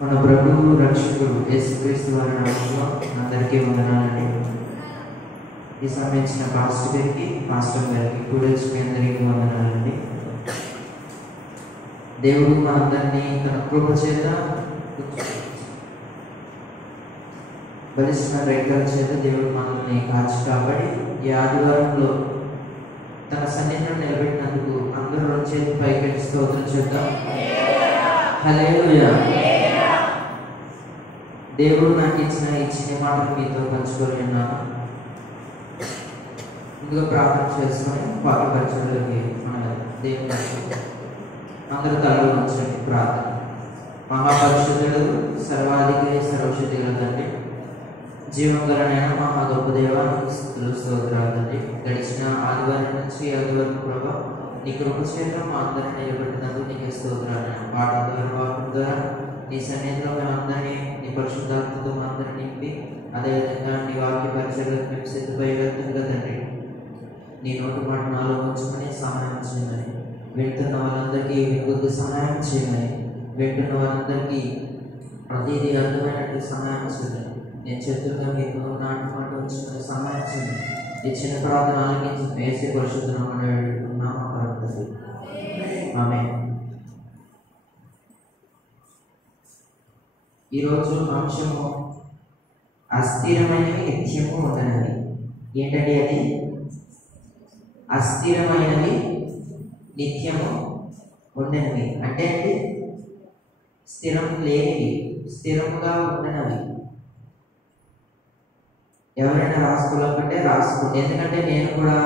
మన ప్రభువు రక్షకుడు యేసుక్రీస్తు వారి నామములో అందరికీ వందనాలండి. ఈ సంబంధించిన పాస్టర్ గారికి కూడల్స్ మీ అందరికీ వందనాలండి. దేవుడు మనందరినీ తన కృప చేత బలిసిన రేఖల చేత దేవుడు మనల్ని కాచి కాబట్టి ఈ ఆదివారంలో తన సన్నిధిలో నిలబెట్టినందుకు అందరూ చేతి పైకి స్తోత్రం చేద్దాం. హల్లెలూయా. దేవుడు నాకు ఇచ్చిన ఈ చిన్న మాటలు మీతో పంచుకొని ఉన్నాను. ముందుగా ప్రార్థన చేసుకొని వాక్య పరిచయంలోకి మన దేవుని అందరూ తలలో ఉంచండి. ప్రార్థన. మహాపరిశుద్ధుడు, సర్వాధికారి, సర్వశక్తి తండ్రి, జీవం గలనైనా మహా గొప్ప దేవానికి స్తుతులు స్తోత్రాలు తండ్రి. గడిచిన ఆదివారం నుంచి ఆదివారం ప్రభా నీ కృప చేత మా అందరినీ నిలబెట్టినందుకు నీకు స్తోత్రాలు. పాట ద్వారా వాక్యం ద్వారా నీ సన్నిధిలో మేమందరినీ నీ పరిశుద్ధాత్మతో అందరినీ నింపి అదేవిధంగా నీ వాక్య పరిచయాలకు మేము సిద్ధపై వెళ్తుంది తండ్రి. నీ నోటి మాట నాలో ఉంచుకొని సహాయం చేయమని, వింటున్న వాళ్ళందరికీ కొద్ది సహాయం చేయమని, వింటున్న వాళ్ళందరికీ ప్రతిదీ అర్థమైనట్టు సహాయం చేయమని, నేను చెప్తున్నా మీకు నాటి మాట ఉంచుకొని సహాయం చేయమని ఇచ్చిన ప్రార్థన ఆలకించి వేసే పరిశుద్ధనామని వేడుకుంటున్నాము. ఆమేన్. ఈరోజు అంశము అస్థిరమైనవి నిత్యము ఉండనివి. ఏంటంటే అది అస్థిరమైనవి నిత్యము ఉండనివి అంటే స్థిరం లేనివి, స్థిరముగా ఉండనివి. ఎవరైనా రాసుకోవాలంటే రాసుకోండి. ఎందుకంటే నేను కూడా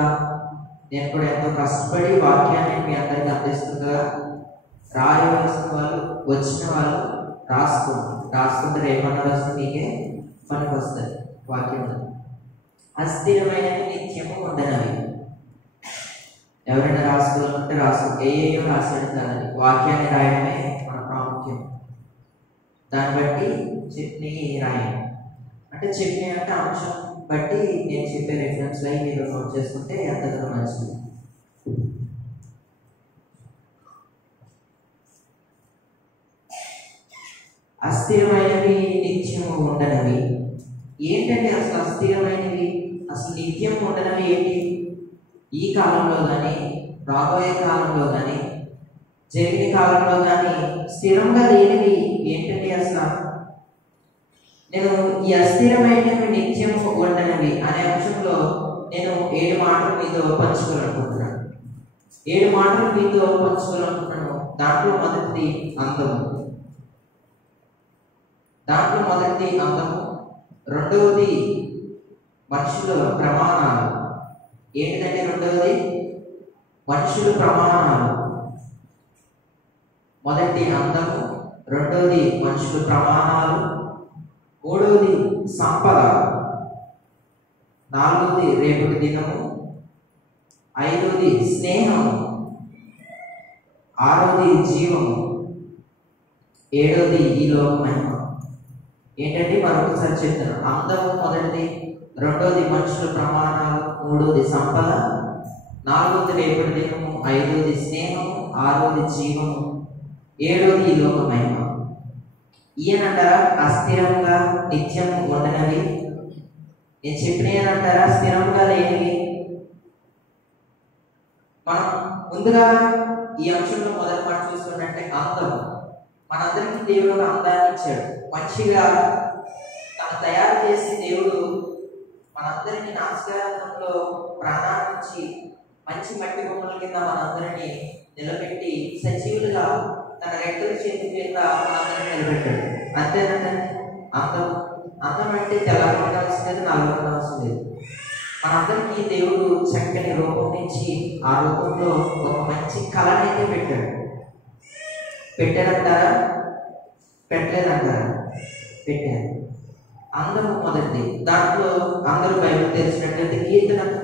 ఎంతో కష్టపడి వాక్యాన్ని మీ అందరికీ అందిస్తుండగా రాయవలసిన వాళ్ళు వచ్చిన వాళ్ళు రాసుకుంటే రేపన్న రోజు మీకే పనికి వస్తుంది వాక్యం. అస్థిరమైనవి నిత్యము ఉండనివి. ఎవరైనా రాసుకోవాలంటే ఏయో రాసేయడం కాదండి, వాక్యాన్ని రాయడమే మన ప్రాముఖ్యం. దాన్ని బట్టి చెప్పి రాయండి. అంటే చెప్పి అంటే అంశం బట్టి నేను చెప్పే రెఫరెన్స్ లైన్ మీరు నోట్ చేసుకుంటే ఎంతగా మంచిది. అస్థిరమైనవి నిత్యము ఉండనివి ఏంటంటే అసలు అస్థిరమైనవి అసలు నిత్యం ఉండనివి ఏంటి? ఈ కాలంలో కానీ రాబోయే కాలంలో కానీ జరిగిన కాలంలో కానీ స్థిరంగా లేనివి ఏంటంటే అసలు నేను ఈ అస్థిరమైనవి నిత్యం ఉండనివి అనే అంశంలో నేను 7 మాటలు మీతో పంచుకోవాలనుకుంటున్నాను. 7 మాటలు మీతో పంచుకోవాలనుకుంటున్నాను. దాంట్లో మొదటిది అందము, రెండవది మనుషుల ప్రమాణాలు. ఏంటంటే రెండవది మనుషుల ప్రమాణాలు. మొదటి అందము, రెండవది మనుషుల ప్రమాణాలు, మూడవది సంపద, నాలుగవది రేపటి దినము, ఐదవది స్నేహము, ఆరవది జీవము, ఏడవది ఈ లోకమహిమ. ఏంటంటే మరొకసారి చెప్తాను. అందము మొదటిది, రెండవది మనుషుల ప్రమాణాలు, మూడవది సంపద, నాలుగవది రేపటి దినము, ఐదవది స్నేహము, ఆరవది జీవము, ఏడవది ఈ లోకమహిమ. ఈయనంటారా అస్థిరంగా నిత్యం ఉండనివి నేను చెప్పినానంటారా స్థిరంగా లేనివి. మనం ముందుగా ఈ అంశంలో మొదటి మాట చూసుకున్నట్టే అందం. మనందరికీ దేవుడు ఒక అందాన్ని ఇచ్చాడు. మంచిగా తను తయారు చేసి దేవుడు మనందరినీ నాశకారంలో ప్రాణాన్నించి మంచి మట్టి బొమ్మల కింద మనందరినీ నిలబెట్టి సజీవులుగా తన రెక్కల చేతి కింద మనందరినీ నిలబెట్టాడు. అంతేనంటే అందం. అందం అంటే తెల్లగా ఉండాల్సిన లేదు, నల్లగా ఉండాల్సిన లేదు. మనందరికీ దేవుడు చక్కని రూపం నుంచి ఆ రూపంలో ఒక మంచి కళనైతే పెట్టాడు. పెట్టారంటారా? పెట్టలేదంటారా? పెట్టారు. అందరూ మొదటిది. దాంట్లో అందరూ బైబిల్ తెలిసినట్లయితే కీర్తనకారు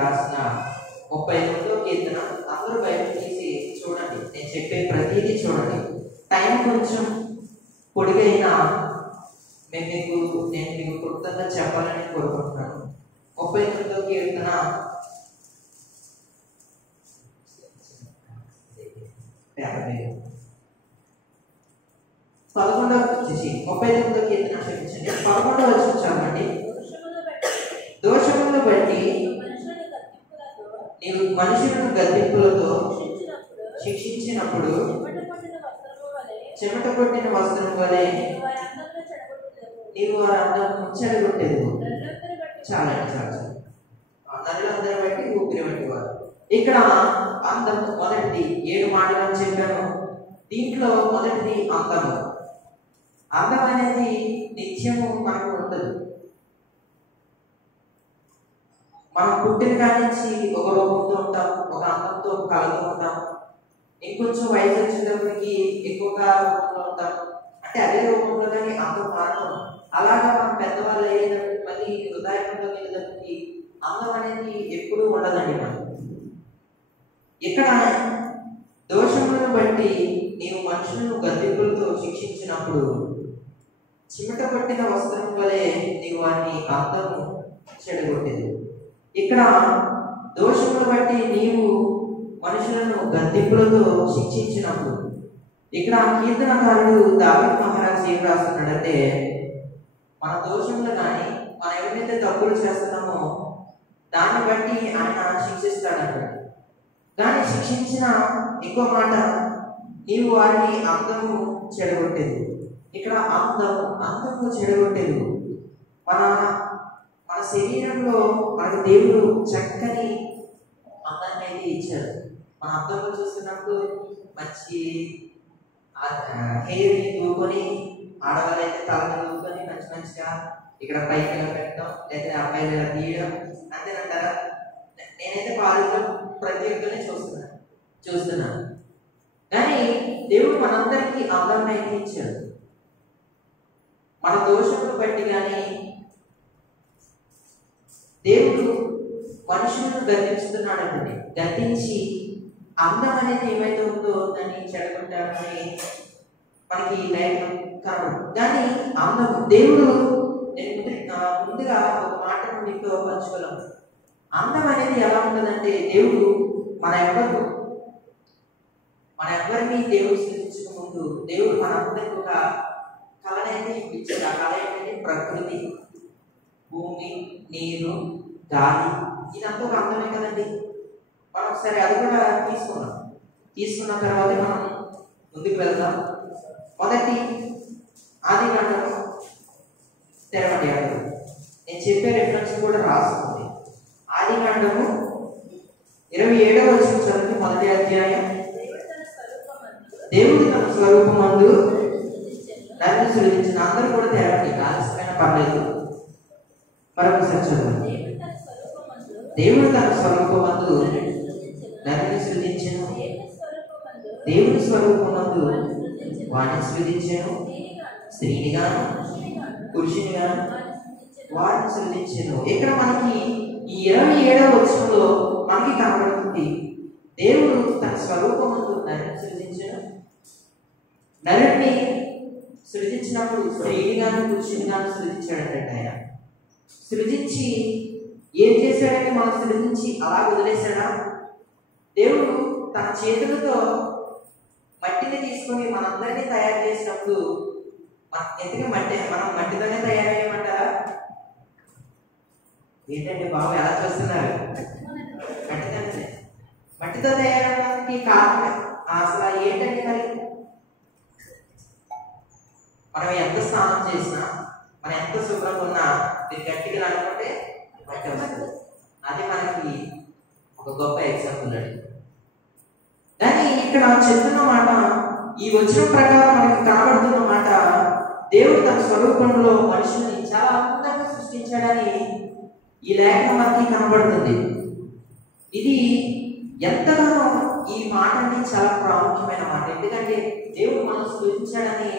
రాసిన 39వ కీర్తన అందరూ బైబిల్ తీసి చూడండి. నేను చెప్పే ప్రతిదీ చూడండి. టైం కొంచెం పొడిగైనా నేను మీకు క్లుప్తంగా చెప్పాలని కోరుకుంటున్నాను. 39వ కీర్తన 39వ కీర్తన క్షమించండి 11వ వచనం చదవండి. దోషములను బట్టి నీవు మనుషులను గద్దింపులతో శిక్షించినప్పుడు చెమట కొట్టిన వస్త్రం వలె నీవు వారి అందరూ చెడగొట్టేది. చాలా నరులందరూ బట్టి ఊపిరి పట్టేవారు. ఇక్కడ అందం మొదటిది 7 మాటలు చెప్పాను. దీంట్లో మొదటిది అందము. అందం అనేది నిత్యము మనకు ఉండదు. మనం పుట్టిన కాడి నుంచి ఒక రూపంతో ఉంటాం, ఒక అందంతో కలతో ఉంటాం. ఇంకొంచెం వయసు వచ్చేటప్పటికి ఎక్కువగా రూపంలో ఉంటాం. అంటే అదే రూపంలో కానీ అందం మారడం. అలాగా మనం పెద్దవాళ్ళు అయ్యేటప్పటికి మళ్ళీ హృదయంలో వెళ్ళేటప్పటికి అందం అనేది ఎప్పుడూ ఉండదండి. మనం ఇక్కడ దోషములను బట్టి నీవు మనుషులను గద్దింపులతో శిక్షించినప్పుడు చిమట పట్టిన వస్త్రం వలె నీవు వారిని అందము చెడగొట్టేది. ఇక్కడ దోషములను బట్టి నీవు మనుషులను గద్దింపులతో శిక్షించినప్పుడు ఇక్కడ కీర్తనకారుడు దావీదు మహారాజు ఏం రాస్తున్నాడంటే, మన దోషములు కానీ మనం ఏమైతే తప్పులు చేస్తున్నామో దాన్ని బట్టి ఆయన శిక్షిస్తాడంటాడు. దాన్ని శిక్షించిన ఇంకో మాట, నీవు వారిని అందము చెడగొట్టేది. ఇక్కడ అందము చెడగొట్టేది. మన శరీరంలో మనకు దేవుడు చక్కని అందాన్ని అయితే ఇచ్చారు. మన అందంలో చూస్తున్నప్పుడు మంచి హెయిర్ని దూకొని, ఆడవాళ్ళు అయితే తలని దూకొని మంచిగా ఇక్కడ పైకి పెట్టడం, లేదా అబ్బాయిలు ఇలా తీయడం అంతేనంటారా? నేనైతే కాలేజీలో ప్రతి ఒక్కరిని చూస్తున్నాను. కానీ దేవుడు మనందరికీ అందాన్ని అయితే ఇచ్చాడు. మన దోషములు బట్టి కానీ దేవుడు మనుషులను గద్దించుతున్నాడంటే, గద్దించి అందం అనేది ఏమైతే ఉందో దాన్ని చెడగొట్టాడని మనకి లైఫ్ కనబడు. కానీ అందం దేవుడు ముందుగా ఒక మాటను మీతో పంచుకోలేము. అందం అనేది ఎలా ఉంటుందంటే, దేవుడు మన ఎవరిని దేవుడు సృష్టించక ముందు దేవుడు మనందరికీ ఒక కళనైతే ఇచ్చాడు. ఆ కళ ఏంటంటే ప్రకృతి, భూమి, నీరు, గాలి, ఇదంతా ఒక అందమే కదండి. మనం ఒకసారి అది కూడా తీసుకున్న తర్వాత మనం ముందుకు వెళ్దాం. మొదటి ఆదికాండము తెరవండి. నేను చెప్పే రిఫరెన్స్ కూడా రాస్తుంది. ఆదికాండము 27వ వచనం చదివి, మొదటి అధ్యాయం. దేవుడు తన స్వరూపమందు నన్ను సృజించిన. అందరూ కూడా తెరవండి, ఆలస్యమైన పర్లేదు. మరొకసారి చదవండి. దేవుడు తన స్వరూపమందు నన్ను సృజించెను. దేవుని స్వరూపమందు వాడిని సృజించెను. స్త్రీనిగాను పురుషునిగాను వారిని సృజించెను. ఇక్కడ మనకి ఈ 27వ వచనంలో మనకి కనబడుతుంది, దేవుడు తన స్వరూపమందు నన్ను సృజించెను. నరుడిని సృజించినప్పుడు స్త్రీనిగాను పురుషునిగాను సృజించాడంటే, ఆయన సృజించి ఏం చేశాడంటే, మనం సృజించి అలా వదిలేశాడా? దేవుడు తన చేతులతో మట్టిని తీసుకొని మనందరినీ తయారు చేసినప్పుడు ఎందుకు మనం మట్టితోనే తయారయ్యమంటారా? ఏంటంటే బాబు ఎలా చూస్తున్నారు? మట్టితో తయారవడానికి కారణం అసలు ఏంటంటే మరి మనం ఎంత స్నానం చేసినా, మనం ఎంత శుభ్రంగా ఉన్నా మీరు గట్టిగా అనుకుంటే మట్టి వస్తుంది. అది మనకి ఒక గొప్ప ఎగ్జాంపుల్ అండి. కానీ ఇక్కడ చెప్తున్న మాట, ఈ వచనం ప్రకారం మనకి కనబడుతున్న మాట, దేవుడు తన స్వరూపంలో మనుషుల్ని చాలా అద్భుతంగా సృష్టించాడని ఈ లేఖనం మనకి కనబడుతుంది. ఇది ఎంతగానో ఈ మాట అనేది చాలా ప్రాముఖ్యమైన మాట. ఎందుకంటే దేవుడు మనం సృష్టించాడని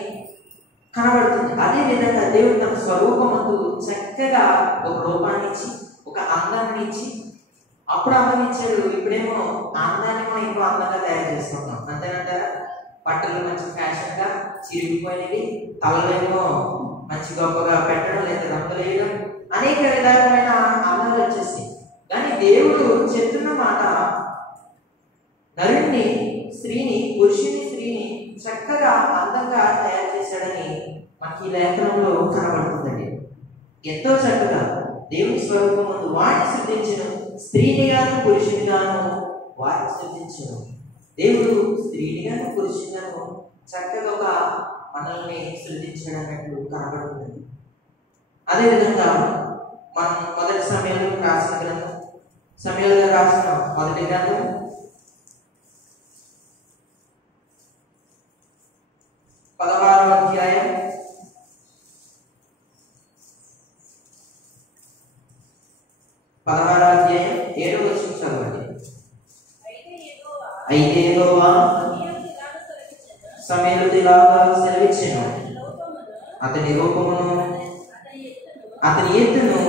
కనబడుతుంది. అదే విధంగా దేవుడు తన స్వరూపమందు చక్కగా ఒక రూపాన్ని ఇచ్చి, ఒక అందాన్ని ఇచ్చి, అప్పుడు అందం ఇచ్చాడు. ఇప్పుడేమో అందాన్ని మనం ఇంకో అందంగా తయారు చేసుకుంటాం. అంతేనంటారా? బట్టలు మంచి ఫ్యాషన్ గా చిరిగిపోయినవి, తలలేమో మంచి గొప్పగా పెట్టడం, లేదా రంగులు వేయడం, అనేక విధాలమైన అందాలు వచ్చేసి. కానీ దేవుడు చెప్తున్న మాట, నరుణ్ణి స్త్రీని, పురుషుని స్త్రీని చక్కగా అందంగా తయారు చేశాడని మనకి ఈ లేఖనంలో కనబడుతుందండి. ఎంతో చక్కగా దేవుని స్వరూపం ముందు వాడిని సృష్టించను, స్త్రీని గాను పురుషుని గాను వారిని సృష్టించను. దేవుడు స్త్రీని గాను పురుషుని గాను చక్కగా ఒక మనల్ని సృష్టించడం అన్నట్టు కనబడుతుంది. అదేవిధంగా మనం మొదటి సమయంలో రాసిన గ్రంథం, సమయంలో రాసిన మొదటి గ్రంథం 16వ అధ్యాయం 7వ వచనం చదవండి. అయితే యెహోవా సమూయేలుతో ఇలాగా సెలవిచ్చెను, అతని రూపమును అతని ఎత్తును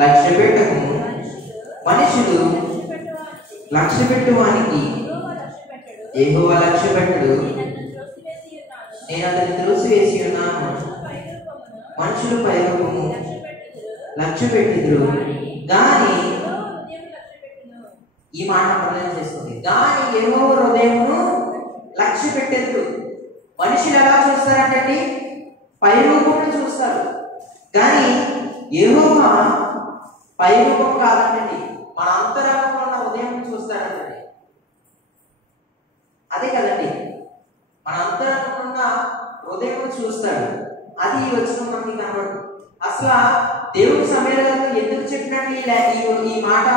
లక్ష్య పెట్టకుము. మనుషులు లక్ష్య పెట్టువానికి యెహోవా లక్ష్య పెట్టడు. నేను అతన్ని త్రోసివేసి ఉన్నాను. మనుషులు పైరూపము లక్ష్య పెట్టిదురు గాని, ఈ మాట అర్థం చేసుకుంది, గాని యెహోవా హృదయమును లక్ష్య పెట్టెదరు. మనుషులు ఎలా చూస్తారంటే పైరూపమును చూస్తారు, కానీ యెహోవా పైరూపం కాదండి, మన అంతరంగంలో ఉన్న ఉదయం చూస్తాడండి. అదే కదండి, మన అంతరంగంలో ఉన్న ఉదయం చూస్తాడు. అది వచ్చిన మనకి కనబడు. అసలు దేవుడి సమయంలో ఎందుకు చెప్పినట్టు ఈ మాట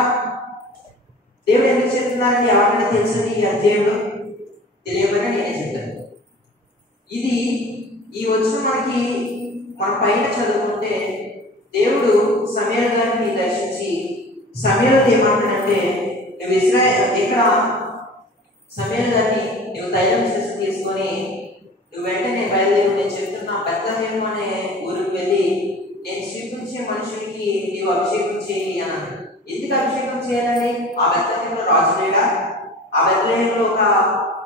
దేవుడు ఎందుకు చెప్తున్నారని ఎవరైనా తెలుసండి? ఈ అధ్యాయంలో తెలియబడినా నేనే చెప్తాను. ఇది ఈ వచ్చిన మనకి మన పైన చదువుకుంటే, దేవుడు సమూయేలు గారిని దర్శించి సమూయేలుతో ఏమంటాడంటే, నువ్వు ఇక్కడ సమూయేలు గారిని నువ్వు తైలం తీసుకొని నువ్వు వెంటనే బయలుదేరి, నేను చెప్తున్నా బెత్లెహేము అనే ఊరికి వెళ్ళి నేను స్వీకరించే మనుషులకి నీవు అభిషేకం చేయి అన్నాడు. ఎందుకు అభిషేకం చేయాలండి? ఆ బెత్లెహేములో రాజు లేడా? ఆ బెత్లెహేములో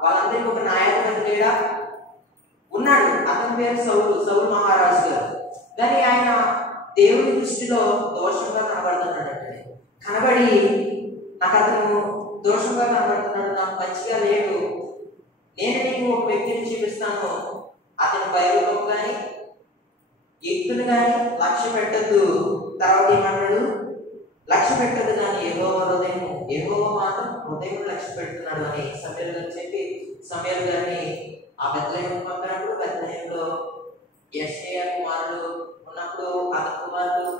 వాళ్ళందరికీ ఒక నాయకుడు లేడా? ఉన్నాడు. అతని పేరు సౌలు మహారాజు గారు. కానీ ఆయన దేవుని దృష్టిలో దోషంగా కనబడుతున్నాడు. కనబడి నాకు అతను దోషంగా కనబడుతున్నాడు, నాకు మంచిగా లేడు, నేను నీకు ఒక వ్యక్తిని చూపిస్తాను, అతని పైరూపం కానీ ఎత్తును కానీ లక్ష్య పెట్టద్దు. తర్వాత ఏమన్నాడు? లక్ష్య పెట్టద్దు కానీ యెహోవా హృదయం, యెహోవా మాత్రం హృదయం లక్ష్య పెడుతున్నాడు అని సమూయేలు గారు చెప్పి సమూయేలు గారిని ఆ బెత్లెహేము పంపినప్పుడు, బెత్లెహేములో యెషయా కుమారుడు ఉన్నప్పుడు అతని కుమారుడు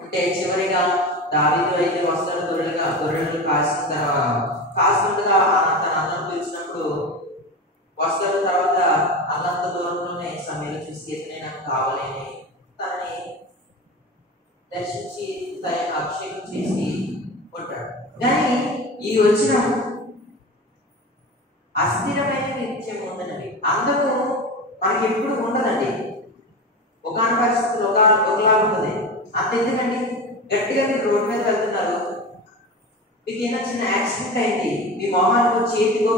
అంటే చివరిగా దావీదు అయితే వస్తాడు, గొర్రెలు కాస్తుండగా తన అన్నం పిలిచినప్పుడు వస్తాడు. తర్వాత అల్లంత దూరంలోనే సమూయేలు చూసి ఎత్తునే నాకు కావాలి అని తనని దర్శించి అభిషేకం చేసి ఉంటాడు. కానీ ఈ వచ్చిన అస్థిరమైన నిత్యం ఉందండి. అందరూ మనకి ఎప్పుడు ఉండదండి. ఒకనొక పరిస్థితులు ఒకలా ఉంటుంది. అంత ఎందుకండి, గట్టిగా మీరు రోడ్డు మీద వెళ్తున్నారు, మీకు ఏదైనా చిన్న యాక్సిడెంట్ అయింది, మీ మొహానికి చేతికో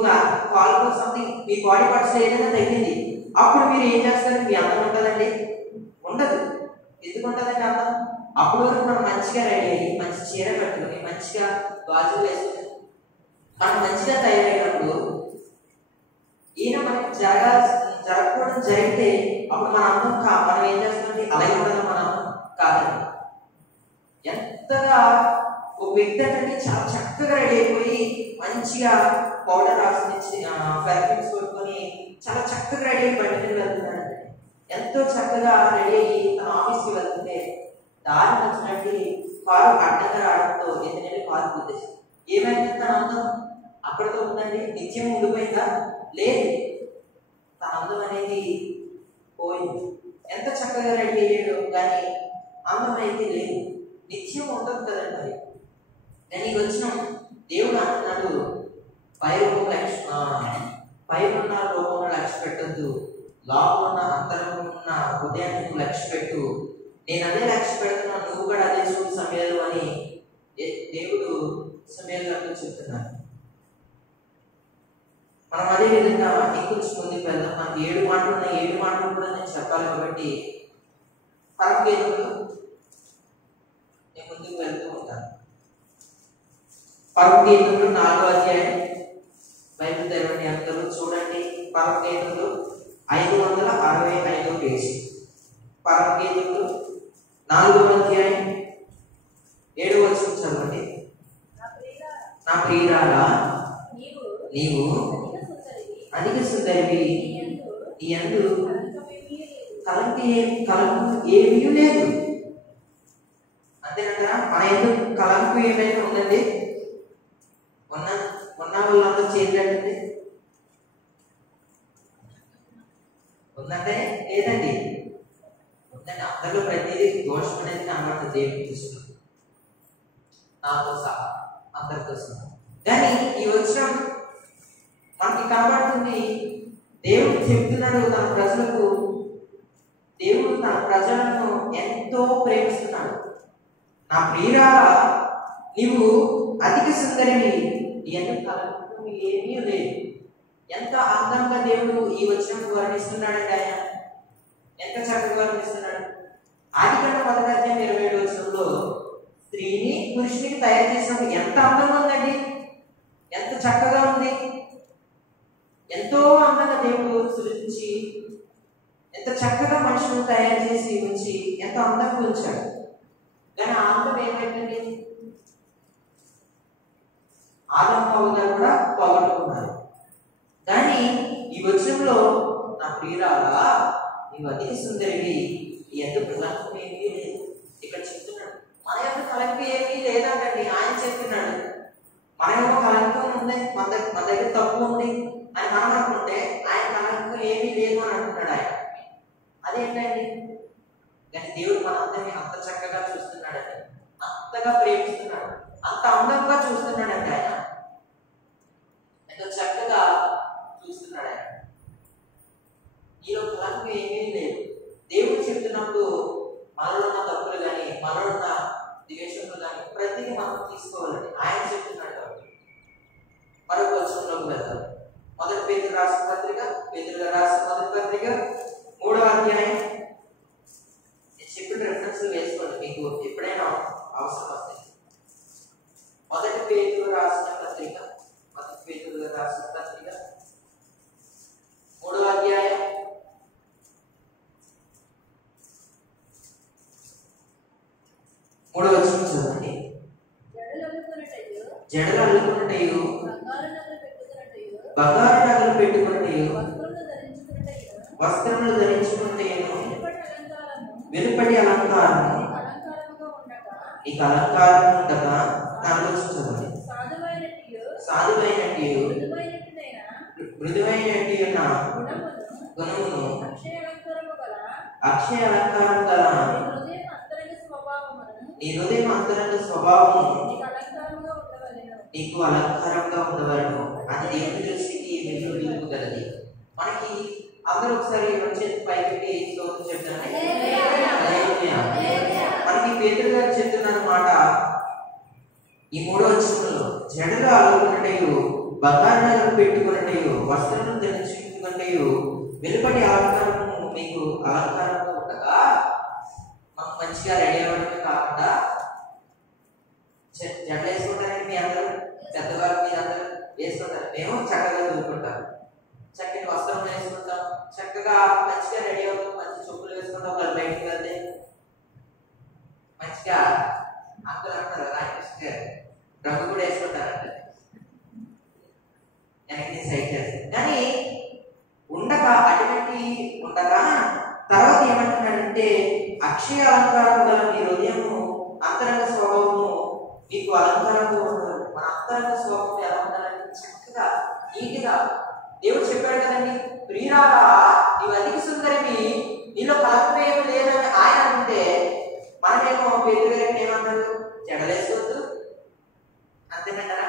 కాలుకో సంథింగ్ మీ బాడీ పార్ట్స్ ఏదైనా తగ్గింది, అప్పుడు మీరు ఏం చేస్తారు? మీ అందం ఉంటుందండి? ఉండదు. ఎందుకు ఉంటుందండి అందం? అప్పుడు వరకు మనం మంచిగా రెడీ అయ్యి, మంచి చీర కట్టుకుని, మంచిగా గాజులు వేసుకుని మనం మంచిగా తయారైనప్పుడు ఈయన మనకి జరగకూడదు జరిగితే అప్పుడు మనం ఏం చేస్తామండి? అలాగే ఉండాలి మనం కాదండి. ఎంతగా ఒక వ్యక్తి అంటే చాలా చక్కగా రెడీ అయిపోయి మంచిగా పౌడర్ రాసి పెర్ఫ్యూమ్స్ కొట్టుకొని చాలా చక్కగా రెడీ అయ్యి బండి మీద వెళ్తున్నాడండి. ఎంతో చక్కగా రెడీ అయ్యి తన ఆఫీస్కి వెళ్తుంటే దారి వచ్చినట్టు కారు అడ్డంగా రావడంతో ఎందుకంటే కారు గుద్దేసి ఏమైంది? తన అందం అక్కడితో ఉందండి? నిత్యం ఉండిపోయిందా? లేదు. తన అందం అనేది పోయింది. ఎంత చక్కగా రెడీ అయ్యాడు కానీ అందం అయితే లేదు. నిత్యం ఉండదు కదండి. మరి నేను వచ్చిన దేవుడు అంటున్నాడు, పైన ఉన్న రూపంలో లక్ష్య పెట్టద్దు, లోపల ఉన్న అంతరంలో ఉన్న హృదయాన్ని నువ్వు లక్ష్య పెట్టు. నేను అదే లక్ష్య పెడుతున్నా, నువ్వు కూడా అదే చూడు సమయాలు అని దేవుడు సమయాలు చెప్తున్నాను. మనం అదే విధంగా ఇంకొంచెం ముందుకు వెళ్దాం. మనకి 7 మాటలు ఉన్నాయి. 7 మాటలు కూడా నేను చెప్పాలి కాబట్టి పరమగీతంలో నేను ముందుకు వెళ్తూ ఉంటాను. పరమగీతంలో 4వ అధ్యాయం బైబిల్ తెరవండి అందరూ చూడండి. పరమగీతంలో 565వ పేజీ. పరమగీతంలో 4వ అధ్యాయం 7వ వచనం చదవండి. నా ప్రియురాలా, నీవు అధిక సుందరివి, నీ యందు కలంకు ఏమీ లేదు. అంతేనంటారా? మన ఎందుకు కలంకు ఏమైనా ఉందండి? ఉన్న వాళ్ళందరూ చేయాలంటే ఉందంటే లేదండి. ఉందండి. అందరిలో ప్రతిదీ దోషం అనేది కనబడుతుంది దేవుని దృష్టిలో, నాతో సహా అందరితో సహా. కానీ ఈ వచనం మనకి కనబడుతుంది. దేవుడు చెప్తున్నాడు తన ప్రజలకు, దేవుడు తన ప్రజలను ఎంతో ప్రేమిస్తున్నాడు. నా ప్రియురా, నీవు అధిక సుందరివి, ఎందుకు ఏమీ లేదు. ఎంత అందంగా దేవుడు ఈ వచనం వర్ణిస్తున్నాడండి. ఆయన ఎంత చక్కగా వర్ణిస్తున్నాడు. ఆదికాండం 1వ అధ్యాయం 27వ వచనంలో స్త్రీని పురుషునికి తయారు చేసినప్పుడు ఎంత అందంగా ఉందండి, ఎంత చక్కగా ఉంది. ఎంతో అందంగా దేవుడు సృష్టించి ఎంత చక్కగా మనుషులను తయారు చేసి ఉంచి ఎంతో అందంగా ఉంచాడు. కానీ ఆ అందం ఏమైందండి? ఆదాము హవ్వ కూడా పోగొట్టుకున్నారు. కానీ ఈ వచనంలో నా ప్రియురాలా, నీవు అధిక సుందరివి, ఎందుకు కలంకం ఏమీ లేదు ఇక్కడ చెప్తున్నాడు. మన యొక్క కలంకం ఏమీ లేదంటండి. ఆయన చెప్తున్నాడు మన యొక్క కలంకం ఉంది, మన దగ్గర తప్పు ఉంది అని మనం అనుకుంటే ఆయన కలంకం ఏమీ లేదు అని అంటున్నాడు ఆయన. అదేంటండి? కానీ దేవుడు మన అందరినీ అంత చక్కగా చూస్తున్నాడండి, అంతగా ప్రేమిస్తున్నాడు, అంత అందంగా చూస్తున్నాడండి. ఆయన ఎంతో చక్కగా చూస్తున్నాడు. ఆయన నీలో కలంకం ఏమీ లేదు. దేవుడు చెప్తున్నప్పుడు మనలో ఉన్న తప్పులు కానీ మనలో ఉన్న ద్వేషములు కానీ ప్రతిదీ మనం తీసుకోవాలండి. ఆయన చెప్తున్నాడు కాబట్టి మరొక వచనంలోకి వెళ్తాం. 1 పేతురు రాసిన పత్రిక, పేతురు రాసిన 1వ పత్రిక 3వ అధ్యాయం. నేను చెప్పిన రెఫరెన్స్ వేసుకోండి, మీకు ఎప్పుడైనా అవసరం వస్తాయి. 1 పేతురు రాసిన పత్రిక, 1 పేతురు రాసిన పత్రిక 3వ అధ్యాయం 3వ వచనం చదవండి. జడలు అల్లుకున్నట్టయు, బంగారు నగలు పెట్టుకున్నట్టయు, వస్త్రములు ధరించుకున్నట్టయు, వెలుపటి అలంకారము నీకు అలంకారం ఉండగా ఆలోచించండి. సాధువైనట్టు మృదువైనట్టు నా గుణమును అక్షయ అలంకారం గల నీ హృదయం అంతరంగ స్వభావము నీకు అలంకారంగా ఉండవలను. అది దేవుని దృష్టికి వెలుగు గలది. మనకి అందరూ ఒకసారి చేతి పైకి స్తోత్రం చెప్తారు. మనకి పేతురు గారు చెప్తున్నారు మాట ఈ 3వ వచనంలో, జడలు అల్లుకున్నట్టయు, బంగారు నగలు పెట్టుకున్నట్టయు, వస్త్రములు ధరించుకున్నట్టయు, వెలుపటి అలంకారము మీకు అలంకారంగా ఉండగా, మనం మంచిగా రెడీ అవ్వడమే కాకుండా జడలు వేసుకుంటారండి. మీ అందరూ పెద్దవారు మీరు అందరూ వేసుకుంటారు. మేము చక్కగా చదువుకుంటాం, చక్కటి వస్త్రం వేసుకుంటాం, చక్కగా మంచిగా రెడీ అవుతాం, చెప్పాడంటే అక్షయ అలంకారం గల మీ హృదయము అంతరంగ స్వభావము మీకు అలంకారంగా ఉండాలి. మన అంతరంగ స్వభావం ఎలా ఉండాలంటే చక్కగా నీటిగా. దేవుడు చెప్పాడు కదండి, ప్రియురాలా నీవు అధిక సుందరివి, నీలో కలపం ఏమి లేదని ఆయన అంటే మనమేమో పేరు గారికి ఏమన్నారు, జడలేసుకోవద్దు అంతేనంటారా?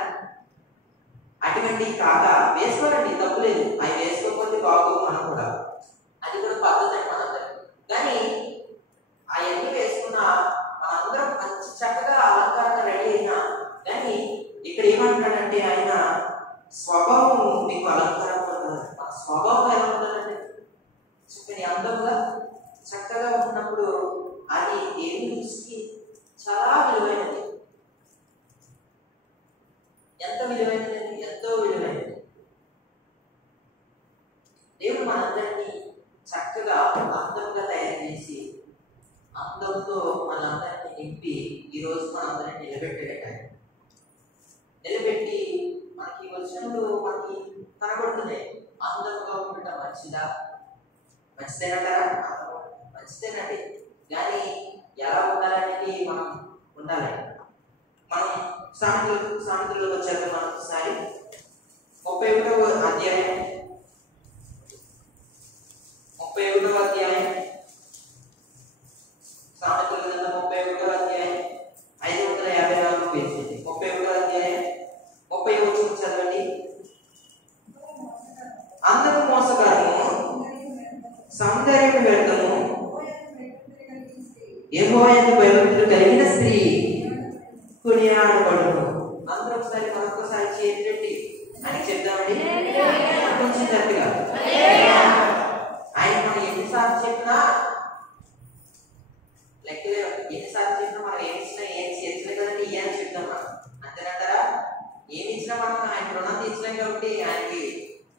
అటువంటి కాక వేసుకోరండి, తప్పు లేదు. అవి వేసుకోకపోతే బాగు, మనం కూడా అది కూడా పద్ధతి మనందరం. కానీ అవన్నీ వేసుకున్న మనందరం మంచి చక్కగా అలంకారంగా రెడీ అయినా కానీ ఇక్కడ ఏమంటాడంటే ఆయన స్వభావం మీకు అలంకారంగా ఉండాలి. మన స్వభావం ఎలా ఉండాలంటే చక్కని అందంగా చక్కగా ఉన్నప్పుడు అది దేవుని దృష్టికి చాలా విలువైనది. ఎంత విలువైనది? ఎంతో విలువైనది. దేవుడు మనందరినీ చక్కగా అందంగా తయారు చేసి అందంతో మనందరినీ నింపి ఈరోజు మనందరినీ నిలబెట్టి మనకి వచనములు మనకి కనబడుతున్నాయి. అందంగా ఉండటం మంచిదా? మంచిదేనంటారా? మంచిదేనండి. కానీ ఎలా ఉండాలనేది మనం ఉండాలి. మనం సామెతలకు వచ్చాక మనం ఒకసారి 31వ అధ్యాయం 31వ అధ్యాయం సామెతల గ్రంథం 31వ అధ్యాయం 554 పేజీ 31వ అధ్యాయం 30వ వచనం చదవండి. అందము మోసకరము, సౌందర్యం వ్యర్థము, యెహోవాయందు భయభక్తులు కలిగిన స్త్రీ కొనియాడబడును. అందరూ ఒకసారి మరొకసారి చేతులెత్తి అని చెప్దామండి, కొంచెం గట్టిగా. ఆయన మనం ఎన్నిసార్లు చెప్పినా లెక్కలేదు. ఎన్నిసార్లు చెప్పినా మనం ఏమి ఇచ్చినా ఏం చేర్చలేదు కదండి, ఇయ్యని చెప్తాం మనం. అంతేనంటారా? ఏమి ఇచ్చినా మనం ఆయన రుణం తీర్చలేం కాబట్టి ఆయనకి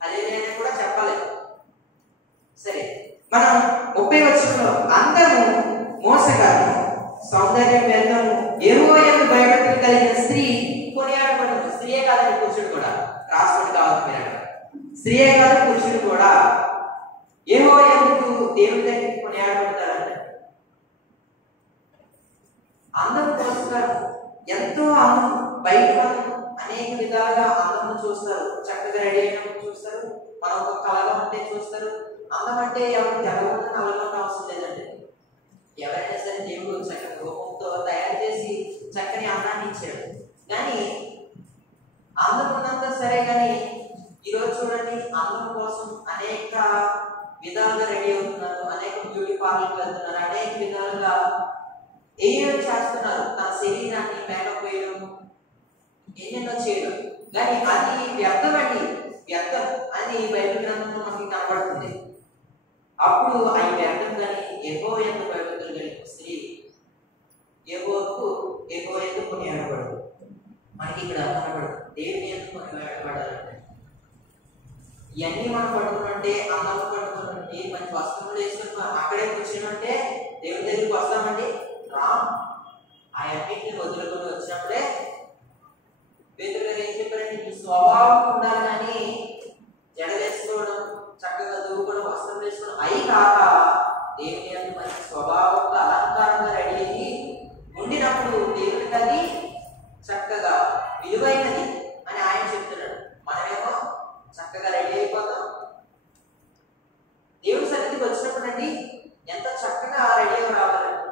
అదే కూడా చెప్పాలి. సరే, మనం 30 వచనంలో అందము మోసగారము, సౌందర్యం వ్యర్థము, యెహోవాయందు భయభక్తులు కలిగిన స్త్రీ కొనియాడబడును. స్త్రీయే కాదని పురుషుడు కూడా రాసుకోండి కావాలి మీరు. స్త్రీయే కాదు పురుషుడు కూడా యెహోవాయందు దేవుని దగ్గర కొనియాడబడతారంట. అందం మోసగారు, ఎంతో అందం. బయట మనం అనేక విధాలుగా అందం చూస్తారు. చక్కగా రెడీ అయినప్పుడు చూస్తారు, మనం ఒక కళగా ఉంటే చూస్తారు. అందం అంటే ఎవరు తెల్లగా నల్లగా అవసరం లేదండి. ఎవరైనా సరే దేవుడు చక్కని రూపంతో తయారు చేసి చక్కని అందాన్ని ఇచ్చాడు. కానీ అందం ఉన్నంత సరే, కానీ ఈరోజు చూడండి, అందం కోసం అనేక విధాలుగా రెడీ అవుతున్నారు, అనేక బ్యూటీ పార్లర్కి వెళ్తున్నారు, అనేక విధాలుగా ఏం చేస్తున్నారు. తన శరీరాన్ని మేకప్ వేయడం, ఎన్నెన్నో చేయడం. కానీ అది వ్యర్థం అండి, వ్యర్థం అని బైబిల్ గ్రంథంలో మనకి కనబడుతుంది. అప్పుడు ఆయన వ్యర్థం. కానీ యెహోవాయందు భయభక్తులు కలిగిన స్త్రీ యెహోవాయందు కొనియాడబడదు. మనకి ఇక్కడ కనబడదు. దేవుని యందు కొనియాడబడాలంటే ఇవన్నీ మనం పట్టుకుంటే, అందం పట్టుకుంటే, మంచి వస్త్రములు వేసుకుని అక్కడే కూర్చుంటే దేవుని దగ్గరికి వస్తామండి, రామ్. అవన్నింటిని వదులుకొని వచ్చినప్పుడే పేతురు గారు ఏం చెప్పారంటే, మీ స్వభావం ఉండాలి, కానీ జడలేసుకోవడం, చక్కగా దూకోవడం, వస్త్రం వేసుకోవడం అయి కాక దేవుని యందు మంచి స్వభావంగా అలంకారంగా రెడీ అయ్యి ఉండినప్పుడు దేవునికి అది చక్కగా విలువైనది అని ఆయన చెప్తున్నాడు. మనమేమో చక్కగా రెడీ అయిపోతాం. దేవుడి సన్నిధికి వచ్చినప్పుడు అండి ఎంత చక్కగా రెడీ రావాలండి,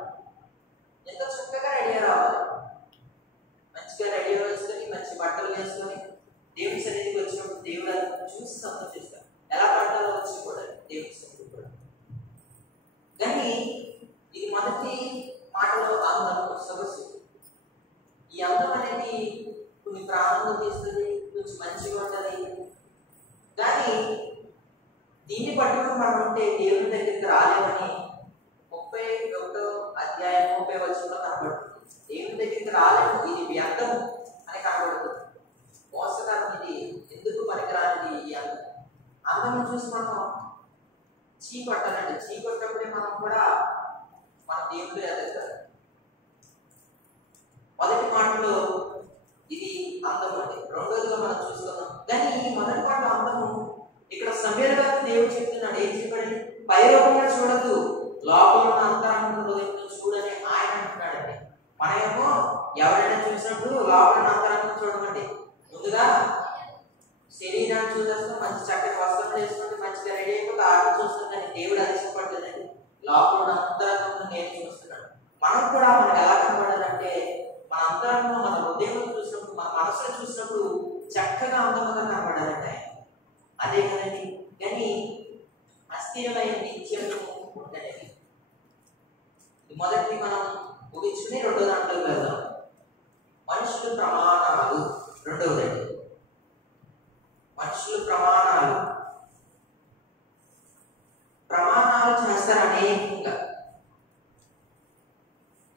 ఎంత చక్కగా రెడీ రావాలి. మంచిగా రెడీ వేసుకొని, మంచి బట్టలు వేసుకొని దేవుడి సన్నిధికి వచ్చినప్పుడు దేవుడు అది చూసి సంతోషిస్తాడు. ఎలా పడతారో వచ్చి కూడా దేవుడి సన్నిధికి కూడా. కానీ ఇది మొదటి మాటలో అందం సొగసు. ఈ అందం అనేది కొన్ని ప్రాణంగా తీస్తుంది, కొంచెం మంచిగా ఉంటుంది. కానీ దీన్ని పట్టుకుని మనం ఉంటే దేవుని దగ్గరికి రాలేమని 31వ అధ్యాయం 30వ వచనంలో కనబడుతుంది. దేవుని దగ్గరికి రాలేము, ఇది వ్యర్థం అని కనబడుతుంది. మోసకరం, ఇది ఎందుకు పనికిరానిది. ఈ అందం చూసి మనం చీకొట్టాలండి. చీకొట్టప్పుడే మనం కూడా మన దేవుడు ఎదుగుతారు. మొదటి మాటలో ఇది అందం అండి. రెండోదిగా మనం చూస్తున్నాం. కానీ ఈ మొదటి మాటలో అందము ఇక్కడ సమయలుగా దేవుడు చెప్తున్నాడు. ఏం చెప్పాడండి? పై రూపంగా చూడదు, లోపల ఉన్న మనం కూడా మనకు ఎలా కనబడాలంటే మన అంతరంగంలో మన హృదయంలో చూసినప్పుడు మన మనసులో చూసినప్పుడు చక్కగా అందముగా కనబడాలంటే అదే కదండి. కానీ అస్థిరమైన నిత్యము ఉండలేదు. మొదటి మనం ముగించుకుని రెండో దాంట్లో వెళ్దాం. మనుషులు ప్రమాణాలు రెండవదండి. మనుషులు ప్రమాణాలు చేస్తారు అనేకంగా.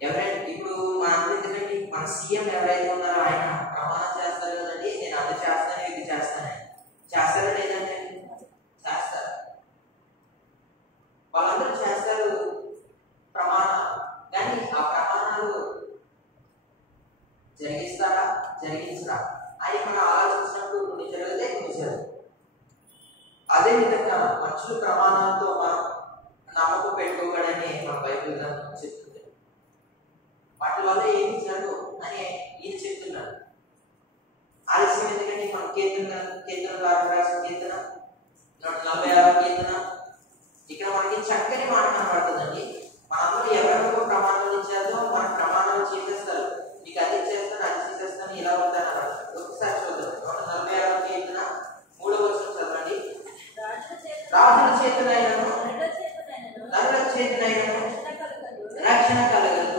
ఎవరైనా ఇప్పుడు మన ఎందుకండి మన సీఎం ఎవరైతే ఉన్నారో ఆయన ప్రమాణం చేస్తారు కదండి, నేను అది చేస్తాను ఇది చేస్తానని. చేస్తారా లేదంటే చేస్తారు. వాళ్ళందరూ చేస్తారు ప్రమాణాలు. కానీ ఆ ప్రమాణాలు జరిగిస్తారా జరిగించరా అని మనం ఆలోచించినప్పుడు కొన్ని జరిగితే కొన్ని జరగదు. అదేవిధంగా మనుషుల ప్రమాణాలతో మనం నమ్మకం పెట్టుకోకూడదని మన బైబిల్ గ్రంథం చెప్తుంది. వాటి వల్ల ఏమి జరగదు అని ఈయన చెప్తున్నాడు. ఆలస్యం ఎందుకంటే మన కీర్తనలు రాసిన కీర్తన 146 కీర్తన ఇక్కడ మనకి చక్కని మాట కనబడుతుందండి. మనందరూ ఎవరెవరికో ప్రమాణాలు ఇచ్చారో మన ప్రమాణాలు చేసేస్తారు. నీకు అది చేస్తాను అది చేసేస్తాను ఇలా ఉంటాను అన్నాడు. ఒకసారి చూద్దాం. 146 కీర్తన 3వ వచనం చదవండి. రాజుల చేతులైనను నరుల చేతులైనను రక్షణ కలగదు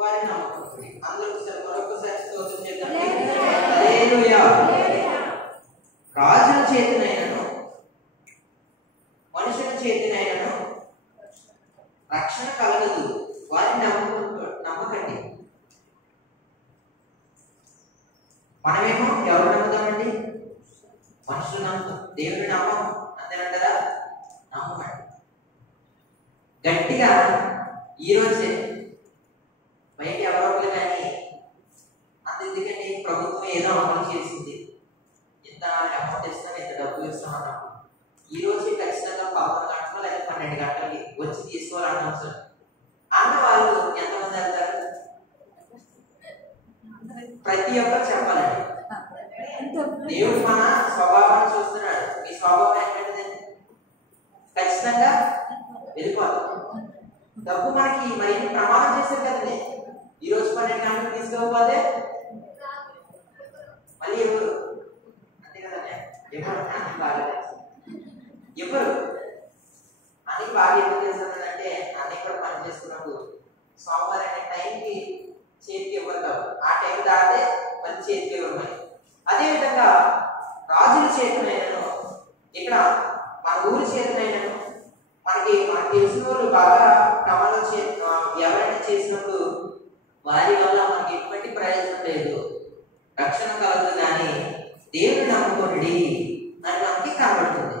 వారి నమ్మకం. అందరూ మరొకసారి స్తోత్రం చేద్దాం. హల్లెలూయా. రాజుల చేతులైనను మనుషుల చేతులైనను రక్షణ కలగదు వారిని నమ్మకండి. మనమేమో ఎవరు నమ్ముతామండి? మనుషులు నమ్ముతాం, దేవుని నమ్మం. అంతేనంటారా? నమ్మకండి గట్టిగా. ఈరోజే బయట ఎవరో కానీ అంత ఎందుకంటే ప్రభుత్వం ఏదో అమలు చేసింది, ఇంత అమౌంట్ ఇస్తాం ఇంత డబ్బులు ఇస్తాం అన్నప్పుడు ఈ రోజు ఖచ్చితంగా 11 గంటలు లేదా 12 గంటలకి వచ్చి తీసుకోవాలన్న అవసరం. అన్న వాళ్ళు ఎంతమంది వెళ్తారు? ప్రతి ఒక్కరు చెప్పాలండి. దేవుడు మన స్వభావాన్ని చూస్తున్నాడు. మీ స్వభావం ఏంటంటే ఖచ్చితంగా వెళ్ళిపోతాం. డబ్బు మనకి మరి ప్రమాణం చేశారు కదండి. ఈ రోజు 12 గంటలకు తీసుకోకపోతే మళ్ళీ ఎవరు? అంతే కదండి. ఎవరు ఎవరు అని బాగా ఎందుకు చేస్తున్నాడంటే అన్నీ కూడా పని చేసుకున్నప్పుడు సోమవారం అనే టైంకి చేతికి ఇవ్వరు కాదు. ఆ టైం దాటితే మళ్ళీ చేతికి ఇవ్వరు. అదేవిధంగా రాజుల చేతులైనను ఇక్కడ మన ఊరి చేతులైనను మనకి తెలిసిన వాళ్ళు బాగా ప్రమాణం ఎవరైనా చేసినప్పుడు వారి వల్ల మనకి ఎటువంటి ప్రయోజనం లేదు, రక్షణ కలదు. కానీ దేవుని నమ్ముకోండి అని మనకి కనబడుతుంది.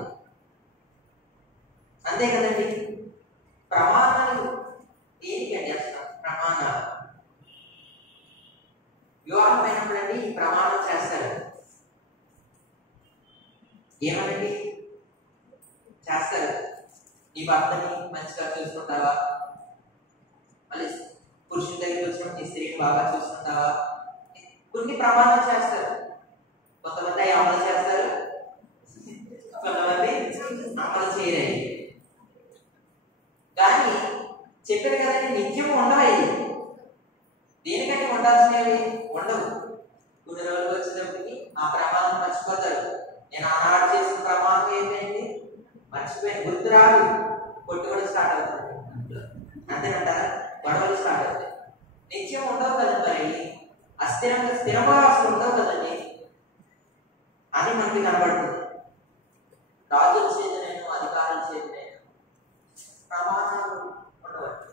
అంతే కదండి. ప్రమాణాలు దేనికండి? అసలు ప్రమాణాలు వివాహమైనప్పుడండి ఈ ప్రమాణం చేస్తారు. ఏమనండి చేస్తారు? నీ భర్తని మంచిగా చూసుకుంటావా? మళ్ళీ పురుషుని దగ్గరికి వచ్చినప్పుడు నీ స్త్రీని బాగా చూసుకుంటావా? కొన్ని ప్రమాణాలు చేస్తారు. కొంతమంది అమలు చేస్తారు, కొంతమంది అమలు చేయలేదు. కానీ చెప్పారు కదండి, నిత్యం ఉండవు. దేనికంటే ఉండాల్సినవి ఉండవు. కొన్ని రోజులు వచ్చేటప్పటికి ఆ ప్రమాణం మర్చిపోతాడు. నేను ఆనాడు చేసిన ప్రమాణం ఏంటండి మర్చిపోయిన గుర్తు రాదు. కొట్టుబడి స్టార్ట్ అవుతుంది. అంతేనంటారా? గొడవలు స్టార్ట్ అవుతాయి. నిత్యం ఉండవు కదండి. మరి అస్థిరంగా స్థిరవాసులు ఉండవు కదండి అని మనకి కనబడుతుంది. రాజుల చేతనైనా అధికారుల చేతనైనా ప్రమాణాలు ఉండవచ్చు.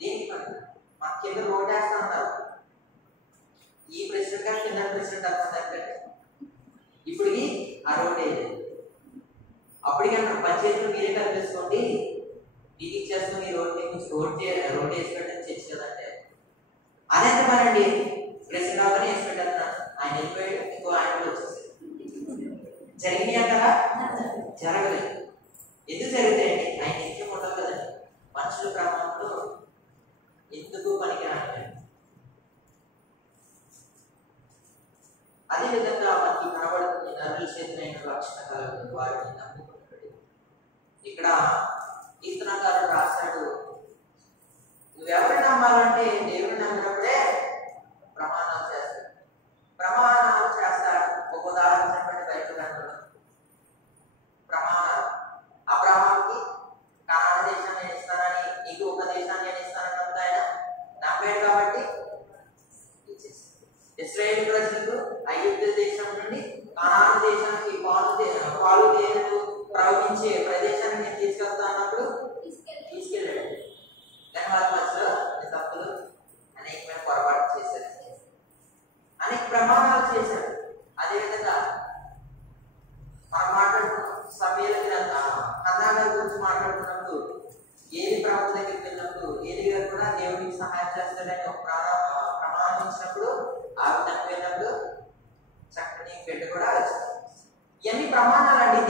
దేనికి మన కింద రోడ్ వేస్తా ఉంటారు. ఈ ప్రెసిడెంట్ గారు కింద ప్రెసిడెంట్ అనుకుంటారు. ఇప్పటికి ఆ రోడ్ వేయలేదు. అప్పటికన్నా పంచాయతీలు మీరే కల్పించుకోండి, మీటింగ్ చేసుకుని రోడ్ వేసి పెట్టని చర్చ కదంటే అదెంత మనండి. ప్రెసిడెంట్ అవన్నీ వేసి పెట్టేస్తున్నాడు. ఆయన వెళ్ళిపోయాడు, ఇంకో ఆయన వచ్చేసాడు. జరిగినాయి అంటారా? జరగలేదు. ఎందుకు జరుగుతాయండి? ఆయన నిత్యం ఉండవు కదండి. మనుషుల క్రమంలో ఎందుకు పనికిరాని. అదేవిధంగా మనకి కనబడుతుంది నరుల చేతులైన రక్షణ కలగదు వారిని నమ్ముకున్నాడు. ఇక్కడ కీర్తనకారుడు రాశాడు, నువ్వు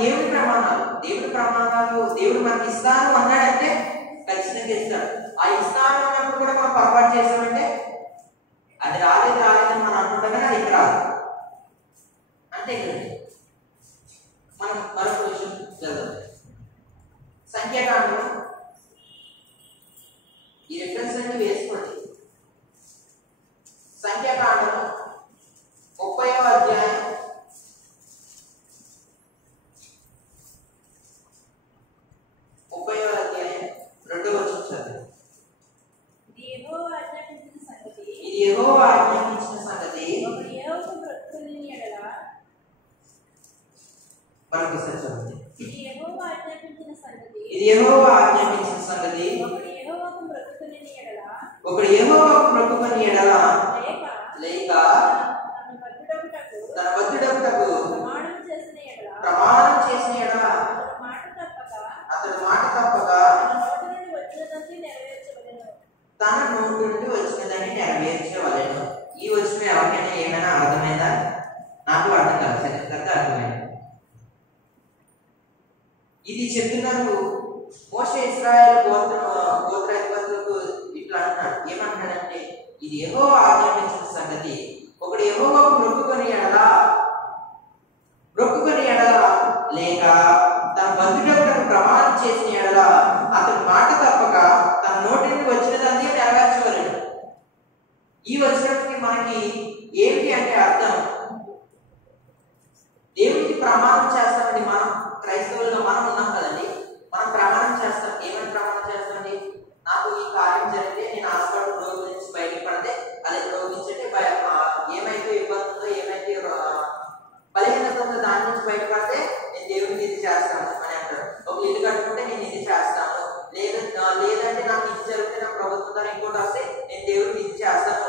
దేవుడి ప్రమాణాలు, దేవుడు మనకి ఇస్తాను అన్నాడంటే ఖచ్చితంగా ఇస్తాడు. ఆ ఇస్తాను అన్నప్పుడు కూడా మనం పొరపాటు చేసామంటే అది రాలేదని మనం అనుకుంటాం, అది ఇక్కడ రాదు. అంతే కదండి. మనం మరొక విషయం చదువు, సంఖ్యాకాండం. ఈ రిఫరెన్స్ అన్ని వేసుకోండి. సంఖ్యాకాండం 30వ అధ్యాయం 2వ వచనం చదువు. ఇది యెహోవా ఆజ్ఞాపించిన సంగతి మరొకసారి చదవండి. ఇది యెహోవా ఆజ్ఞాపించిన సంగతి ఒకడు యెహోవాకు మొక్కుకొని ఎడల లేక తన బద్ధుడగుటకు ప్రమాణం చేసిన ఎడల అతడు మాట తప్పక తన నోటి నుండి వచ్చినదాన్ని నెరవేర్చవలెను. ఈ వచ్చిన ఎవరికైనా ఏమైనా అర్థమైందా? నాకు అర్థం కాదు, చరిత్రగా అర్థమైంది. ఇది చెప్తున్నారు మోషే ఇశ్రాయేలు గోత్రాధిపతులకు ఇట్లా అంటున్నాడు. ఏమంటాడంటే ఇది యెహోవా ఆజ్ఞాపించిన సంగతి ఒకడు యెహోవాకు మొక్కుకొని ఎడలా లేక తన బంధువులకు ప్రమాణం చేసిన ఎడల అతని మాట తప్పక తన నోటి నుండి వచ్చినదాన్ని నెరవేర్చవలెను. ఈ వచ్చినప్పటికి మనకి ఏమిటి అంటే అర్థం, దేవుడికి ప్రమాణం చేస్తామండి. మనం క్రైస్తవుల్లో మనం ఉన్నాం కదండి, మనం ప్రమాణం చేస్తాం. ఏమని ప్రమాణం చేస్తామండి? నాకు ఈ కార్యం జరిగితే, నేను హాస్పిటల్ రోగి నుంచి బయటకు పడితే, అదే రోగి నుంచి ఏమైతే ఇబ్బంది ఉందో, ఏమైతే బలహీనత ఉందో దాని నుంచి బయటపడితే నేను దేవుడికి ఇది చేస్తాను అని అంటారు. ఒక ఇల్లు కట్టుకుంటే నేను ఇది చేస్తాను, లేదంటే నాకు ఇది జరిగితే నా ప్రభుత్వం ద్వారా ఇంకోటి వస్తే నేను దేవుడికి ఇది చేస్తాను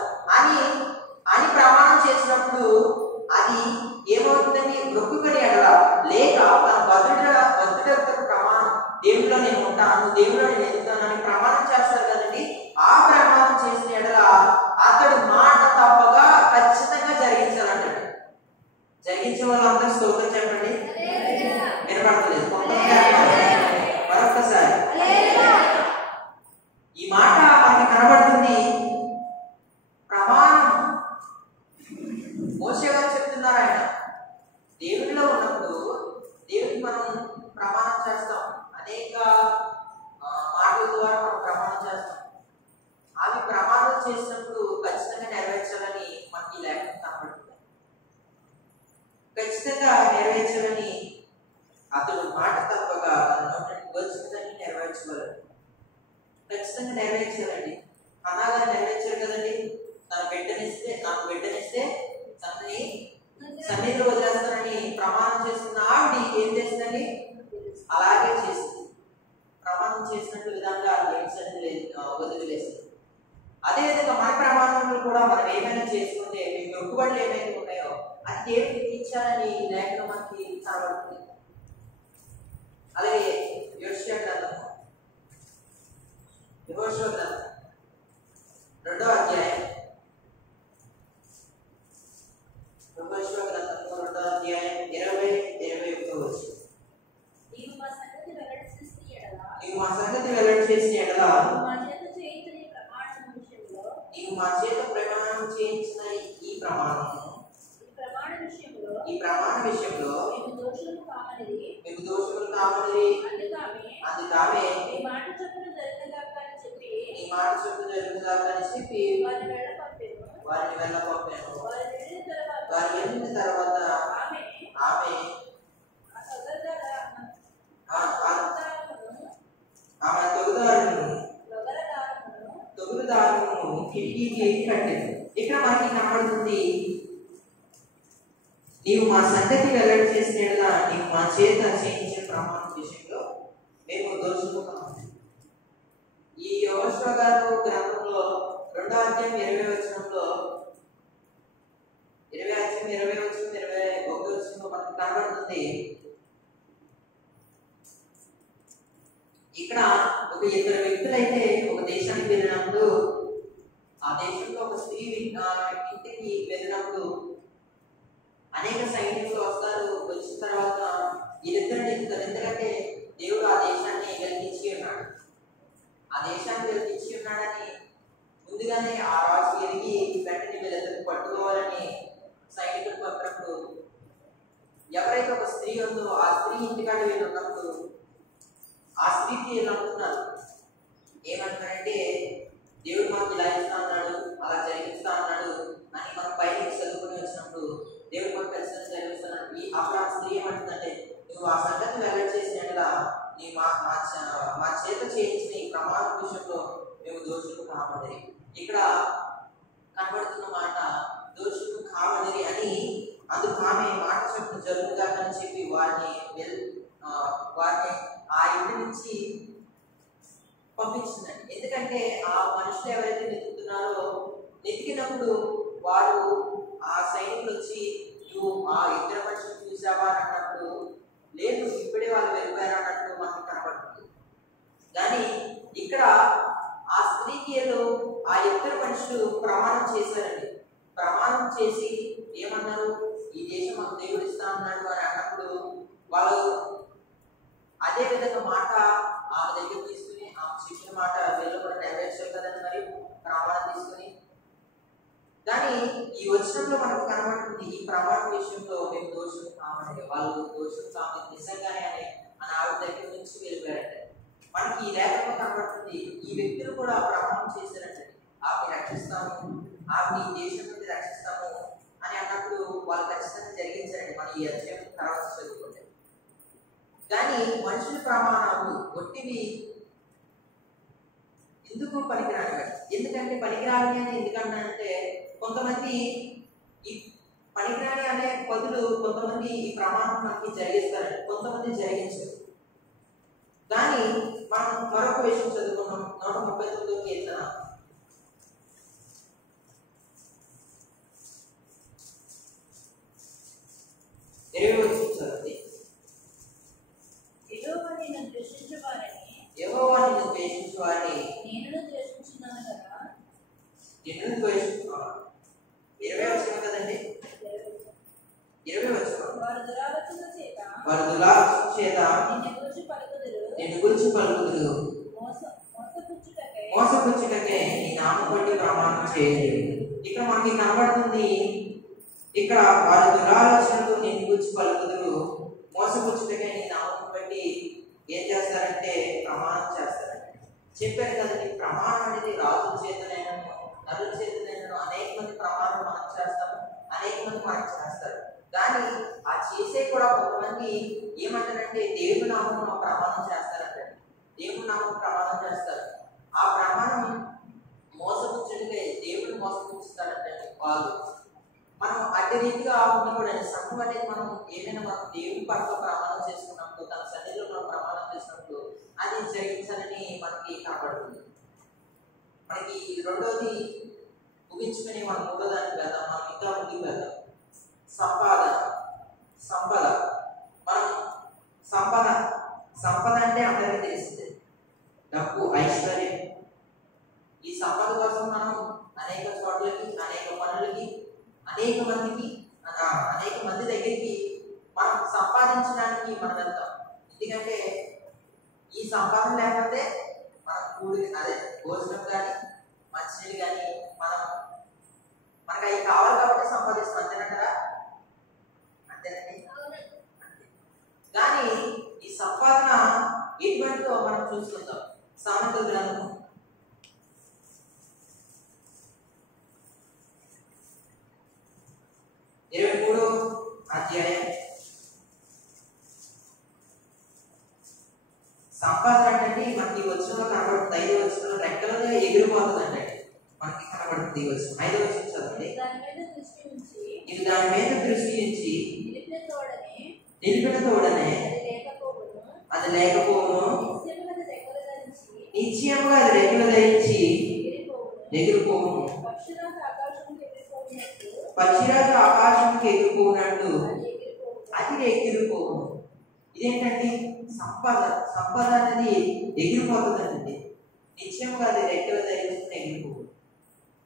అని ప్రమాణం చేసినప్పుడు అది ఏమవుతుందండి? మొక్కుకొని ఎడల లేక తన బద్ధుడకు ప్రమాణం, దేవుడిలో నేను ఉంటాను, దేవుడిలో నేను ఎదుగుతాను అని ప్రమాణం చేస్తారు కదండి. ఆ ప్రమాణం చేసిన ఎడల అతడు మాట తప్పగా ఖచ్చితంగా జరిగించాలంటాడు. జరిగించే వాళ్ళందరూ స్తోత్రం చెప్పండి. వినపడతలేదు, మరొకసారి ఈ మాట మనకి కనబడుతుంది. ప్రమాణం మోషే గారు చెప్తున్నారు. ఆయన దేవుడిలో ఉన్నప్పుడు దేవుడికి మనం ప్రమాణం చేస్తాం, అనేక మాటల ద్వారా మనం ప్రమాణం చేస్తాం. అవి ప్రమాణం చేసినప్పుడు ఖచ్చితంగా నెరవేర్చాలని మనకి లేఖనం కనబడుతుంది. ఖచ్చితంగా నెరవేర్చాలని అతడు మాట తప్పగా తన నోటి వచ్చినదాన్ని నెరవేర్చగలడు. ఖచ్చితంగా నెరవేర్చాలండి. అనాగా నెరవేర్చారు కదండి. నాకు బిడ్డనిస్తే తనని సన్నిధిలో వదిలేస్తానని ప్రమాణం చేస్తున్న ఆవిడ ఏం చేసిందండి? అలాగే చేసింది. ప్రమాణం చేసినట్టు విధంగా వదిలివేస్తుంది. అదేవిధంగా మన ప్రమాణంలో కూడా మనం ఏమైనా చేసుకుంటే మీ మొక్కుబడులు ఏమైతే ఉన్నాయో అది దేవుడికి తీర్చాలని లేఖనం మనకి కనబడుతుంది. అలాగే యెహోషువ గ్రంథం 2వ అధ్యాయం 20-21 వచనం. నీవు మా సంగతి వెల్లడి చేసిన ఎడల నీవు మా చేత ప్రమాణం చేయించిన ఈ ప్రమాణ విషయంలో మేము దోషులు కామని అందుకామె నీ మాట చొప్పున జరుగుతుందా అని చెప్పి వారిని వెళ్ళపంపాను. వారు వెళ్ళిన తర్వాత ఆమె తొగుదారును కిటికీకి కట్టింది. ఇక్కడ మనకి కనబడుతుంది, నీవు మా సంగతి వెల్లడి చేసినట్లా నీవు మా చేత చేయించిన ప్రమాణం విషయంలో మేము దోచుకున్నాము. ఈ యెహోషువ గారు గ్రంథంలో 2వ అధ్యాయం 20వ వచనంలో 21వ వచనంలో మనకు కనబడుతుంది. ఇక్కడ ఒక ఇద్దరు వ్యక్తులైతే ఒక దేశానికి వెళ్ళినప్పుడు, ఆ దేశంలో ఒక స్త్రీ ఇంటికి వెళ్ళినప్పుడు అనేక సైనికులు వస్తారు. వచ్చిన తర్వాత వీళ్ళిద్దరు నిలుపుతారు. ఎందుకంటే దేవుడు ఆ దేశాన్ని వెలిగించి ఉన్నాడు. ఆ దేశాన్ని వెలిగించి ఉన్నాడని ముందుగానే ఆ రాజు ఎరిగి వెంటనే వీళ్ళిద్దరిని పట్టుకోవాలని సైనికులు పంపినప్పుడు ఎవరైతే ఒక స్త్రీ ఉందో ఆ స్త్రీ ఇంటికాడ వీళ్ళు ఉన్నప్పుడు ఆ స్త్రీకి వీళ్ళు అనుకున్నారు, ఏమంటారంటే దేవుడు మనకు ఇలా ఇస్తా అన్నాడు, అలా జరిగిస్తా అన్నాడు అని మనం పైకి చదువుకుని వచ్చినప్పుడు దేవుడు మనకు కలిసి జరిగిస్తున్నాడు. అప్పుడు ఆ స్త్రీ ఏమంటుందంటే, నువ్వు ఆ సంగతి వెల్లడి చేసినట్లా నీ మా చేత చేయించిన ఈ ప్రమాద విషయంలో మేము దోషులు కామనిరి. ఇక్కడ కనబడుతున్న మాట దోషులు కామనిరి అని, అందుకు ఆమె మాట చెప్పిన జరుగుగా అని చెప్పి వారిని ఆ ఇంటి నుంచి పంపించిందండి. ఎందుకంటే ఆ మనుషులు ఎవరైతే నెతికినప్పుడు వారు ఆ సైనికులు వచ్చి నువ్వు ఆ ఇద్దరు మనుషులు చూసావా అన్నప్పుడు లేదు, ఇప్పుడే వాళ్ళు వెళ్ళిపోయారు అన్నట్టు మనకు కనబడుతుంది. కానీ ఇక్కడ ఆ స్త్రీకి ఆ ఇద్దరు మనుషులు ప్రమాణం చేశారండి. ప్రమాణం చేసి ఏమన్నారు, ఈ దేశం మాకు దేవుడు ఇస్తా అన్నాడు అని అన్నప్పుడు వాళ్ళు అదే విధంగా మాట ఆమె దగ్గర తీసుకుని ఆమె చెప్పిన మాట వీళ్ళు కూడా నెరవేర్చారు కదండి, మరి ప్రమాణం తీసుకుని. కానీ ఈ వచనంలో మనకు కనబడుతుంది ఈ ప్రమాణం విషయంలో మేము దోషులు కామని, వాళ్ళు దోషులు కామని నిజంగానే అని ఆవిడ దగ్గర నుంచి వెళ్ళిపోయారంటే మనకి ఈ లేఖలో కనబడుతుంది ఈ వ్యక్తులు కూడా ప్రమాణం చేశారంటే ఆమె రక్షిస్తాము, ఆమె ఈ దేశం నుండి రక్షిస్తాము అని అన్నప్పుడు వాళ్ళు ఖచ్చితంగా జరిగించారండి. మనం ఈ అధ్యాయం తర్వాత చదువుకుంటే. కానీ మనుషుల ప్రమాణాలు ఒట్టివి ఎందుకు పనికిరాని? ఎందుకంటే పనికిరాని అని ఎందుకన్నానంటే కొంతమంది ఈ పనికిరాని అనే బదులు కొంతమంది ఈ ప్రమాణం మనకి జరిగిస్తారండి, కొంతమంది జరిగించారు. కానీ మనం మరొక విషయం చదువుకున్నాం. 139వ కీర్తన 20వ వచనం చదివితే, యెహోవా నిన్ను ద్వేషించు వారిని నేను ద్వేషించున్నాను కదా. నిన్ను ద్వేషించున్నాను 20వ వచనం కదండి, 20వ వచనం. వారు దురాలోచన చేత నిన్ను గురించి పలుకుదురు, మోసపుచ్చుటకే నీ నామం బట్టి ప్రమాణం చేయండి. ఇక్కడ మనకి కనబడుతుంది, ఇక్కడ వారి దురాలోచనతో నిన్ను గురించి పలుకుదురు, మోసపుచ్చుటకే నీ నామం బట్టి ఏం చేస్తారంటే ప్రమాణం చేస్తారంటే. చెప్పారు కదండి, ప్రమాణం అనేది రాజుల చేతనైనా నరుల చేతనైనా అనేక మంది ప్రమాణం మనం చేస్తాము, అనేక మంది మనకు చేస్తారు. కానీ ఆ చేసే కూడా కొంతమంది ఏమంటారంటే దేవుని నామం ప్రమాణం చేస్తారంటే, దేవుని నామం ప్రమాణం చేస్తారు. ఆ ప్రమాణం మోసపుచ్చుడికే దేవుని మోసపుచ్చుతారంటే వాళ్ళు. మనం అట్టి రీతిగా ఉన్నప్పుడు సంఘం అనేది మనం ఏమైనా మనం దేవుని పట్ల ప్రమాణం చేసుకున్నప్పుడు, తన సన్నిధిలో మనం ప్రమాణం చేసినప్పుడు అది జరిగించాలని మనకి కనబడుతుంది. మనకి రెండోది ముగించుకొని మనం మూడో దానికి వెళ్దాం. మనం ఇంకా ముందుకు వెళ్దాం. సంపద. మనం సంపద అంటే అందరికీ తెలిసిందే, డబ్బు, ఐశ్వర్యం. ఈ సంపద కోసం మనం అనేక చోట్లకి, అనేక పనులకి, అనేక మంది దగ్గరికి మనం సంపాదించడానికి మనం వెళ్తాం. ఎందుకంటే ఈ సంపాదన లేకపోతే మనం అదే భోజనం కానీ మంచినీళ్ళు కానీ మనకు అవి కావాలి కాబట్టి సంపాదిస్తాం. అంతేనంటారా? అంతేనండి. కానీ ఈ సంపాదన ఎటువంటిదో మనం చూసుకుందాం. సామెతల గ్రంథం 23వ అధ్యాయం. సంపాదన అంటే మనకి వచనంలో కనబడుతుంది. 5వ వచనంలో రెక్కలుగా ఎగిరిపోతుందంటే మనకి కనబడుతుంది. ఈ వచనం 5వ వచనం చదవండి. ఇది దాని మీద దృష్టి నుంచి నిలిపిన తోడనే అది లేకపోవును, నిశ్చయముగా అది రెక్కలు ధరించి ఎగిరిపోవును. పక్షిరాజు ఆకాశంకి ఎగిరిపోనట్టు అది ఎగిరిపోవును. ఇదేంటండి? సంపద అనేది ఎగిరిపోతుందండి. నిశ్చయంగా అది రెక్కలు ధరించి ఎగిరిపోవు.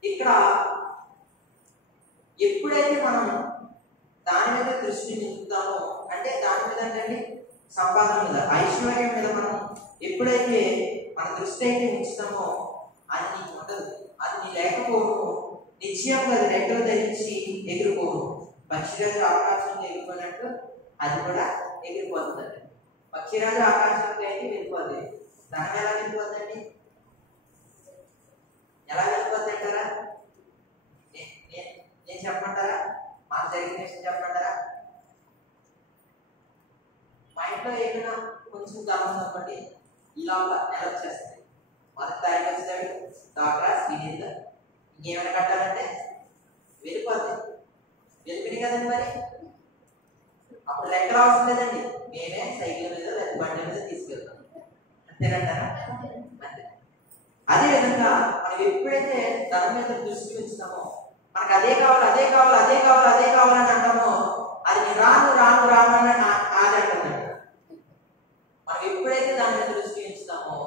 ఇక్కడ ఎప్పుడైతే మనం దాని మీద దృష్టి నిలుపుతామో, అంటే దాని మీద అంటే సంపాదన మీద, ఐశ్వర్యం మీద మనం ఎప్పుడైతే మన దృష్టి అయితే ఉంచుతామో అది నీకు ఉండదు, అది నీ లేకపోను. నిశ్చయంగా అది రెక్కలు ధరించి ఎగిరిపోను. పక్షిరాజు ఆకాశంలో ఎగిరిపోయినట్టు అది కూడా ఎగిరిపోతుందండి. పక్షిరాజు ఆకాశంలో అయితే వెళ్ళిపోతుంది. ధనం ఎలా వెళ్ళిపోతుందండి? ఎలా వెళ్ళిపోతుంది అంటారా? నేను చెప్పమంటారా? మాకు జరిగిన విషయం చెప్పమంటారా? మా ఇంట్లో ఏమైనా కొంచెం ధనం ఉందనుకోండి, ఈ లోపల నెల వచ్చేస్తుంది. మొదటి తారీఖు వచ్చేది డాక్రా శ్రీనిధి, ఇంకేమైనా కట్టాలంటే వెళ్ళిపోతుంది. వెళ్ళిపోయింది కదండి. మరి అప్పుడు లెక్కలు అవసరం లేదండి, మేమే సైకిల్ మీద లేదా బండి మీద తీసుకెళ్తాం. అంతేనంటారా? అంతే. అదేవిధంగా మనం ఎప్పుడైతే ధనం మీద దృష్టి ఉంచుతామో, మనకు అదే కావాలి అదే కావాలి అదే కావాలి అదే కావాలని అంటామో, అది నేను రాను రాను రాను అని ఆది అంటుందండి. మనం ఎప్పుడైతే దాని మీద దృష్టి ఉంచుతామో,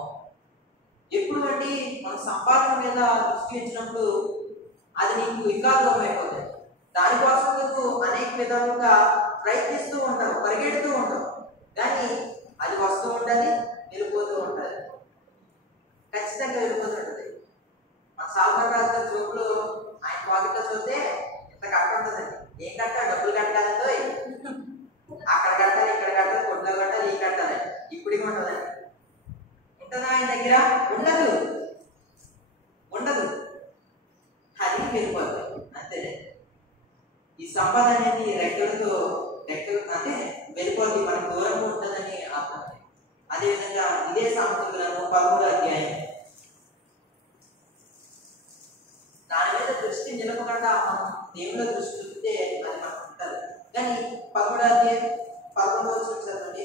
ఎప్పుడు అండి మన సంపాదన మీద దృష్టి ఉంచినప్పుడు అది నీకు ఇంకా దూరం అయిపోతుంది. దానికోసం నువ్వు అనేక విధాలుగా ప్రయత్నిస్తూ ఉంటావు, పరిగెడుతూ ఉంటావు, కానీ అది వస్తూ ఉంటుంది, వెళ్ళిపోతూ ఉంటుంది, ఖచ్చితంగా వెళ్ళిపోతూ ఉంటుంది. మన సాల్మన్ రాజు గారి జోబులు ఆయన పాకెట్లో చూస్తే ఇంత కట్ట ఉంటుందండి. ఏం కట్ట? డబ్బులు కట్టాలంతో అక్కడ కట్టాలి, ఇక్కడ కట్టాలి, కొట్లో కట్టాలి, ఈ కట్టాలి. ఇప్పటికీ ఉంటుందండి. ఉంటుందా ఆయన దగ్గర? ఉండదు, ఉండదు. అది వెళ్ళిపోతుంది అంతే. ఈ సంపద అనేది రెక్కలు అంటే వెళ్ళిపోతుంది, మనకు దూరంగా ఉంటుందని అర్థం. అదేవిధంగా ఇదే సామెతల గ్రంథం 13వ అధ్యాయం, దాని మీద దృష్టి నిలపకుండా మనం దేవుళ్ళ దృష్టి చూపితే అది మనకు ఉంటుంది. కానీ 13వ అధ్యాయం 11వ వచనం చదవండి.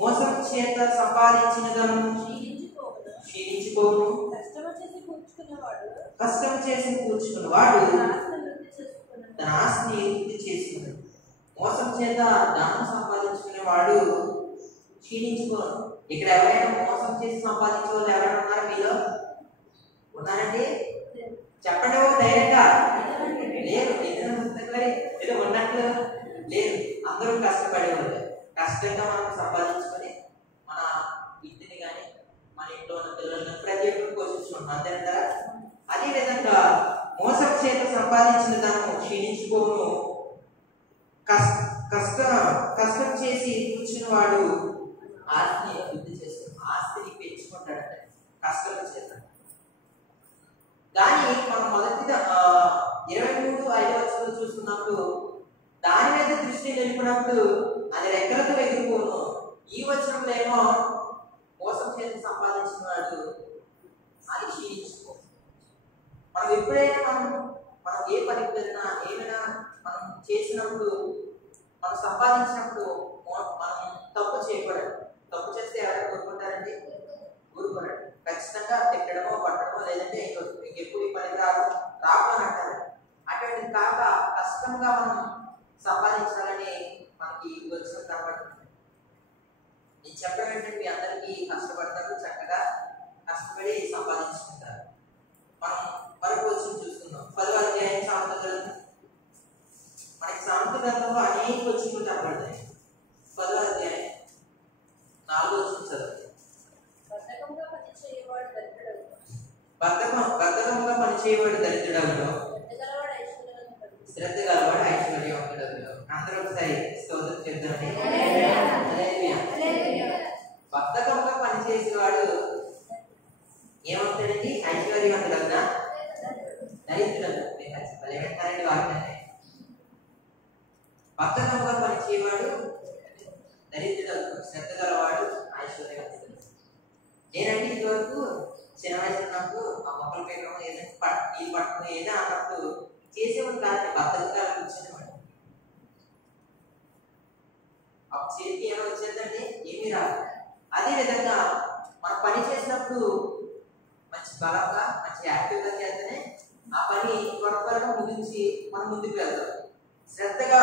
మోసం చేత సంపాదించిన ధనం క్షీణించిపోవును, కష్టం చేసి కూర్చుకున్నవాడు తన ఆస్తిని వృద్ధి చేసుకున్నాడు. మోసం చేత ధనం సంపాదించుకునేవాడు క్షీణించుకోను. ఇక్కడ ఎవరైనా మోసం చేసి సంపాదించే వాళ్ళు ఎవరైనా ఉన్నారా మీలో? ఉన్నారండి? చెప్పండి ఓ ధైర్యంగా. లేరు. ఏదో ఉన్నట్లు లేదు. అందరూ కష్టపడేవాళ్ళు. కష్టంగా మనం సంపాదించుకొని మన ఇంటిని కానీ మన ఇంట్లో ఉన్న పిల్లల్ని ప్రతి ఒక్కరు పోషించుకుంటాం. అంతేనంటారా? అదేవిధంగా మోసం చేత సంపాదించిన ధనము క్షీణించుకోను, కష్టం చేసి కూర్చున్న వాడు ఆస్తిని వృద్ధి చేస్తాడు, ఆస్తిని పెంచుకుంటాడంటే కష్టం చేత. కానీ మనం మొదటి 23:5 చూసుకున్నప్పుడు దాని మీద దృష్టి నిలిపినప్పుడు అది రెక్కలతో ఎగిరిపోను. ఈ వచనంలో ఏమో మోసం చేసి సంపాదించిన వాడు అది క్షీణించుకో. మనం ఎప్పుడైనా మనం ఏ పనికి వెళ్ళినా ఏమైనా మనం చేసినప్పుడు మనం సంపాదించినప్పుడు మనం తప్పు చేయకూడదు. తప్పు చేస్తే ఎవరైనా ఊరుకుంటారండి? ఊరుకోరండి. ఖచ్చితంగా తిట్టడమో పట్టడమో లేదంటే ఇంకెప్పుడు ఈ పనికి రాకుండా అంటారు. అటువంటి కాక కష్టంగా మనం సంపాదించాలని మనకి వచ్చిన కనబడుతుంది. నేను చెప్పడం ఏంటంటే మీ అందరికీ కష్టపడతారు, చక్కగా కష్టపడి సంపాదించుకుంటారు. మనం మరొక వచ్చిన చూసుకుందాం. 10వ అధ్యాయం సామెతల గ్రంథం. మనకి సామెతల గ్రంథంలో అనేక వచ్చినలు కనబడతాయి. 10వ అధ్యాయం 4వ వచనం చదవండి. బద్ధకంగా పనిచేయవాడు దరిద్రుడవును, శ్రద్ధ గలవాడు ఐశ్వర్యవంతుడవును. అందరూ ఒకసారి స్తోత్రం చెప్తామండి. బద్ధకంగా పనిచేసేవాడు ఏమవుతాడండి? ఐశ్వర్యవంతుడవునా దరిద్రుడు? వెంటారండి వాక్యాన్ని. బద్ధకంగా పనిచేయవాడు దరిద్రుడు, శ్రద్ధ గలవాడు ఐశ్వర్యవంతుడు. నేనంటే ఇదివరకు చిన్న వయసు ఉన్నప్పుడు ఆ మొక్కలు పెట్టడం ఏదైనా నీళ్ళు పట్టడం ఏదో అన్నప్పుడు చేసేవాడు కాదండి, బద్ధకంగా కూర్చునేవాడు. అప్పుడు చేతికి ఏమైనా వచ్చేదండి? ఏమీ రాదు. అదేవిధంగా మనం పని చేసినప్పుడు మంచి బలంగా మంచి యాక్టివ్గా చేస్తేనే ఆ పని త్వరగా ముగించి మనం ముందుకు వెళ్తాం. శ్రద్ధగా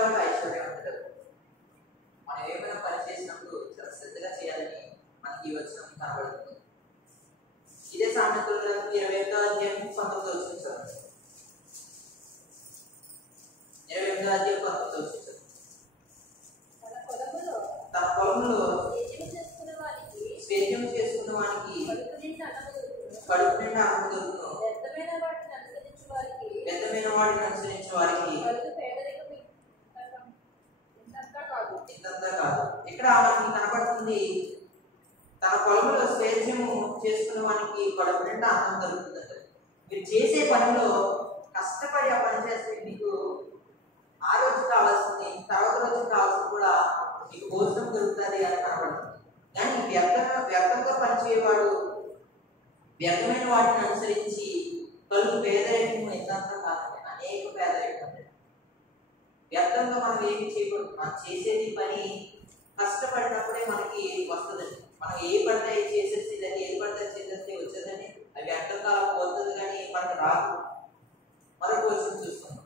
వాడు ఐశ్వర్యవంతుడు. మనం ఏమైనా పని చేసినప్పుడు చాలా శ్రద్ధగా చేయాలని మనకి వచ్చిన కనబడుతుంది. ఇదే సామెతల గ్రంథం 28వ అధ్యాయం 19వ వచనం చదవండి. 28వ అధ్యాయం 19వ వచనం. పొలంలో సేద్యం చేసుకున్న వానికి కడుపు నిండా అన్నం దొరుకును. వ్యర్థమైన వాటిని అనుసరించే వారికి ఇంతంతా కాదు. ఇక్కడ మనకి కనబడుతుంది, తన పొలంలో సేద్యము చేసుకున్న వానికి కడుపు నిండా అన్నం దొరుకుతుందంట. మీరు చేసే పనిలో కష్టపడి ఆ పని చేస్తే మీకు ఆ రోజు కావాల్సింది, తర్వాత రోజు కావాల్సింది కూడా మీకు భోజనం దొరుకుతుంది అని కనబడుతుంది. కానీ వ్యర్థంగా పనిచేయవాడు వ్యర్థమైన వాటిని అనుసరించి కలుగు పేదరికము ఇంతంతా కాదండి, అనేక పేదరికం. వ్యర్థంగా మనం ఏమి చేయకూడదు. మనం చేసేది పని కష్టపడినప్పుడే మనకి వస్తుందండి. మనం ఏ పడితే చేసేసి దాన్ని ఏ పడితే చేసేస్తే వచ్చేదని అది వ్యర్థంగా పోతుంది, కానీ మనకు రాదు. మరొక క్వశ్చన్ చూస్తున్నాం.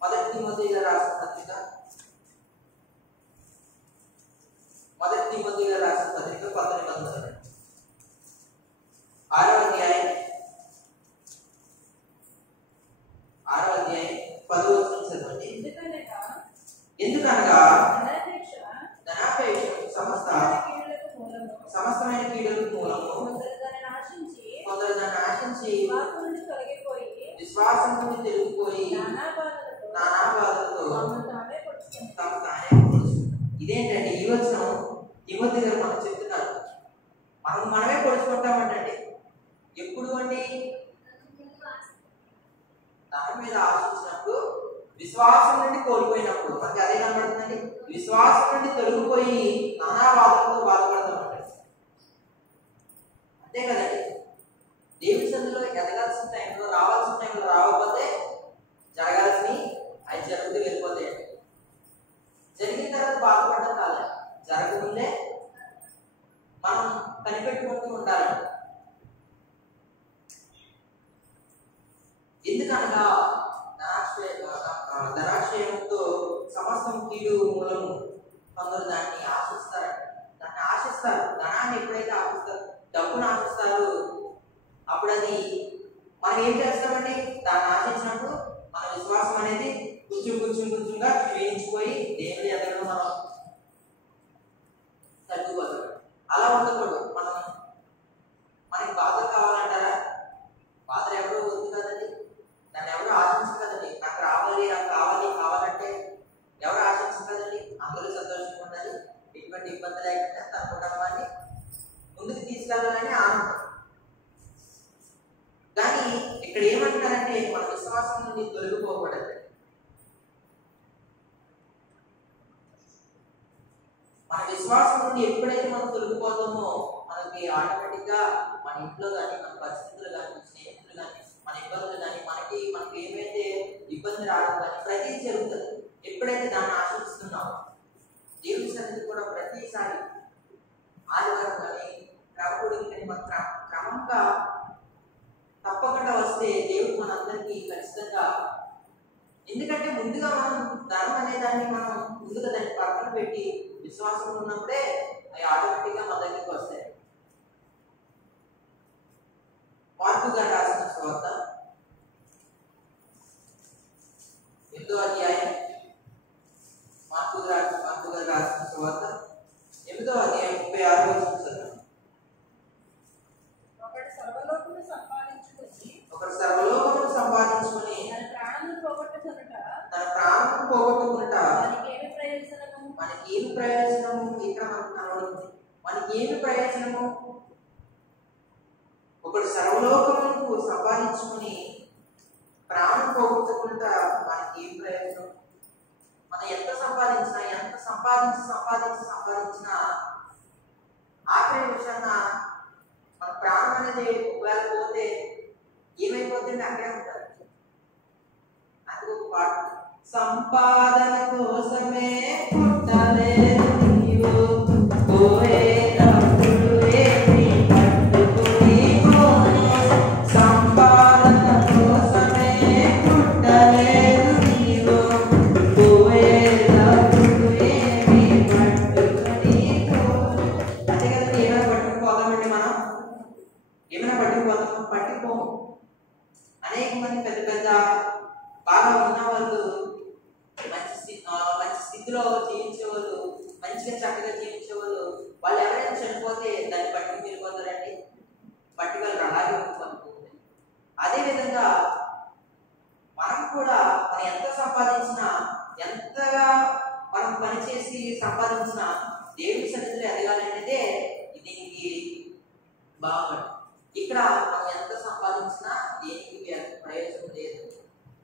1 తిమోతిలో రాసిన పత్రిక 1 తిమోతిలో రాసిన పత్రిక 10వ నిబంధన 6వ అధ్యాయం 10వ వచనం చదవండి. ఎందుకనగా ధనాపేక్ష సమస్తమైన కీడులకు మూలము, కొందరు దాన్ని ఆశించి విశ్వాసం నుండి తొలగిపోయి నానా బాధలతో తమ తానే పొడుచుకుంటారు. ఇదేంటంటే ఈ వచనం తిమోతి గారు మనకు చెప్తున్నారు. మనమే పొడుచుకుంటామంటండి. ఎప్పుడు అండి? దాని మీద ఆశించినప్పుడు, విశ్వాసం నుండి కోల్పోయినప్పుడు. మనకి అదే కనబడుతుందండి. విశ్వాసం నుండి తొలగిపోయి నానా బాధలతో బాధపడతామంట. అంతే కదండి. దేవుని సందులో ఎదగాల్సిన టైంలో, రావాల్సిన టైంలో రాకపోతే జరగాల్సినవి అవి జరుగుతూ వెళ్ళిపోతాయండి. జరిగిన తర్వాత బాధపడడం కాదు, జరగకుండే మనం కనిపెట్టుకుంటూ ఉండాలండి. ఎందుకనగా ధనాశ్రయంతో సమస్తం కీడు మూలము, కొందరు దాన్ని ఆశిస్తారంట. దాన్ని ఆశిస్తారు. ధనాన్ని ఎప్పుడైతే ఆశిస్తారు, డబ్బును ఆశిస్తారు, అప్పుడు అది మనం ఏం చేస్తామండి? దాన్ని ఆశించినప్పుడు మన విశ్వాసం అనేది కొంచెంగా క్షీణించిపోయి దేవుడి ఎదురు మనం తగ్గిపోతాం. అలా ఉండకూడదు. మనకి బాధలు కావాలంటారా? బాధలు ఎవరో వద్దు కదండి, దాన్ని ఎవరో ఆశించు కదండి. నాకు రావాలి, నాకు కావాలంటే ఎవరు ఆశించు కదండి. అందరూ సంతోషంగా ఉండాలి, ఎటువంటి ఇబ్బంది లేకుండా తన కుటుంబాన్ని ముందుకు తీసుకెళ్ళాలని ఆనందం. కానీ ఇక్కడ ఏమంటారంటే మన విశ్వాసం నుండి తొలగిపోకూడదు. మన విశ్వాసం నుండి ఎప్పుడైతే మనం తొలగిపోతామో మనకి ఆటోమేటిక్ గా మన ఇంట్లో కానీ, మన పరిస్థితులు కానీ, స్నేహితులు కానీ, మన ఇబ్బందులు కానీ, మనకి ఏమైతే ఇబ్బంది రావడం కానీ ప్రతి జరుగుతుంది. ఎప్పుడైతే దాన్ని ఆశిస్తున్నామో దేవుని సన్నిధి కూడా ప్రతిసారి ఆదివారం కానీ క్రమకుడికి కానీ మన క్రమంగా తప్పకుండా వస్తే దేవుడు మనందరికీ ఖచ్చితంగా, ఎందుకంటే ముందుగా మనం ధనం అనే దాన్ని మనం ముందుగా దాన్ని పక్కన పెట్టి విశ్వాసం ఉన్నప్పుడే అవి ఆటోమేటిక్గా మన దగ్గరికి వస్తాయి. మార్కు గారు రాసిన సువార్త 8వ అధ్యాయం, మార్కు గారు రాసిన సువార్త 8వ అధ్యాయం 36వ వచనం చదవండి. ఒకడు సర్వలోకమును సంపాదించుకొని తన ప్రాణమును పోగొట్టుకునుట మనకి ఏమి ప్రయోజనము? ఇక్కడ మనకు కనబడుతుంది. మనకి ఏమి ప్రయోజనము? ఒకడు సర్వలోకమును సంపాదించుకొని ప్రాణం పోగొట్టుకుంటా మనకి ఏం ప్రయోజనం? మనం ఎంత సంపాదించినా ఆఖరి విషయాన మన ప్రాణం అనేది ఒకవేళ పోతే ఏమైపోతుంది? అక్కడే ఉంటారు. అది ఒక పాట. సంపాదన కోసమే పుట్టలేదు నీవు, పోయేటప్పుడు ఏమి పట్టుకుని పోను. సంపాదన కోసమే పుట్టలేదు నీవు, పోయేటప్పుడు ఏమి పట్టుకుని పోను. అంతే కదా. ఏమైనా పట్టుకుపోదామండి మనం? ఏమైనా పట్టుకుపోము. అనేక మంది పెద్ద బాగా ఉన్న వాళ్ళు మంచి స్థితిలో మంచిగా చక్కగా జీవించే వాళ్ళు ఎవరైనా చనిపోతే దాన్ని పట్టుకుని వెళ్ళిపోతారండి, పట్టుకెళ్ళరు, అలాగే ఉండిపోతుంది. అదేవిధంగా మనం కూడా మనం ఎంత సంపాదించినా, ఎంతగా మనం పనిచేసి సంపాదించినా దేవుడి సన్నిధిలో ఎదగాలనేదే దీనికి బాగుంది. ఇక్కడ మనం ఎంత సంపాదించినా దేనికి ప్రయోజనం లేదు.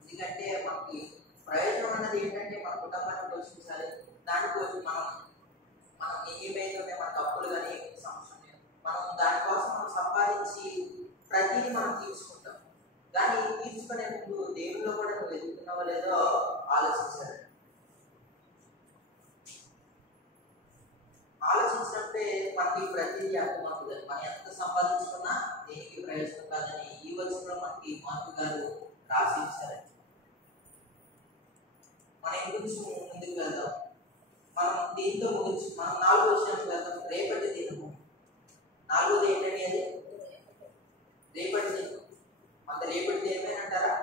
ఎందుకంటే మనకి ప్రయోజనం అన్నది ఏంటంటే మన కుటుంబాన్ని పోషించాలి. దానికోసం మనం ఏమైతే మనకు అప్పులు కానీ సమస్య లేదు, మనం దానికోసం మనం సంపాదించి ప్రతిదీ మనం తీసుకుంటాం. కానీ తీర్చుకునే ముందు దేవుల్లో కూడా నువ్వు ఎదుగుతున్నావో లేదో ఆలోచించాలి. ఆలోచించినప్పుడే మనకి ప్రతిదీ అర్థమవుతుంది. మనం ఎంత సంపాదించుకున్నా దేనికి ప్రయోజనం కాదని ఈ వచనంలో మనకి మార్పు గారు రాసించారు. మనం ఇంకొంచెం ముందుకు వెళ్దాం. మనం దీంతో ముగించి మనం 4వ విషయానికి వెళ్దాం. రేపటి దినము. 4వది ఏంటంటే అది రేపటి దినం. అంత రేపటి దినమేనంటారా?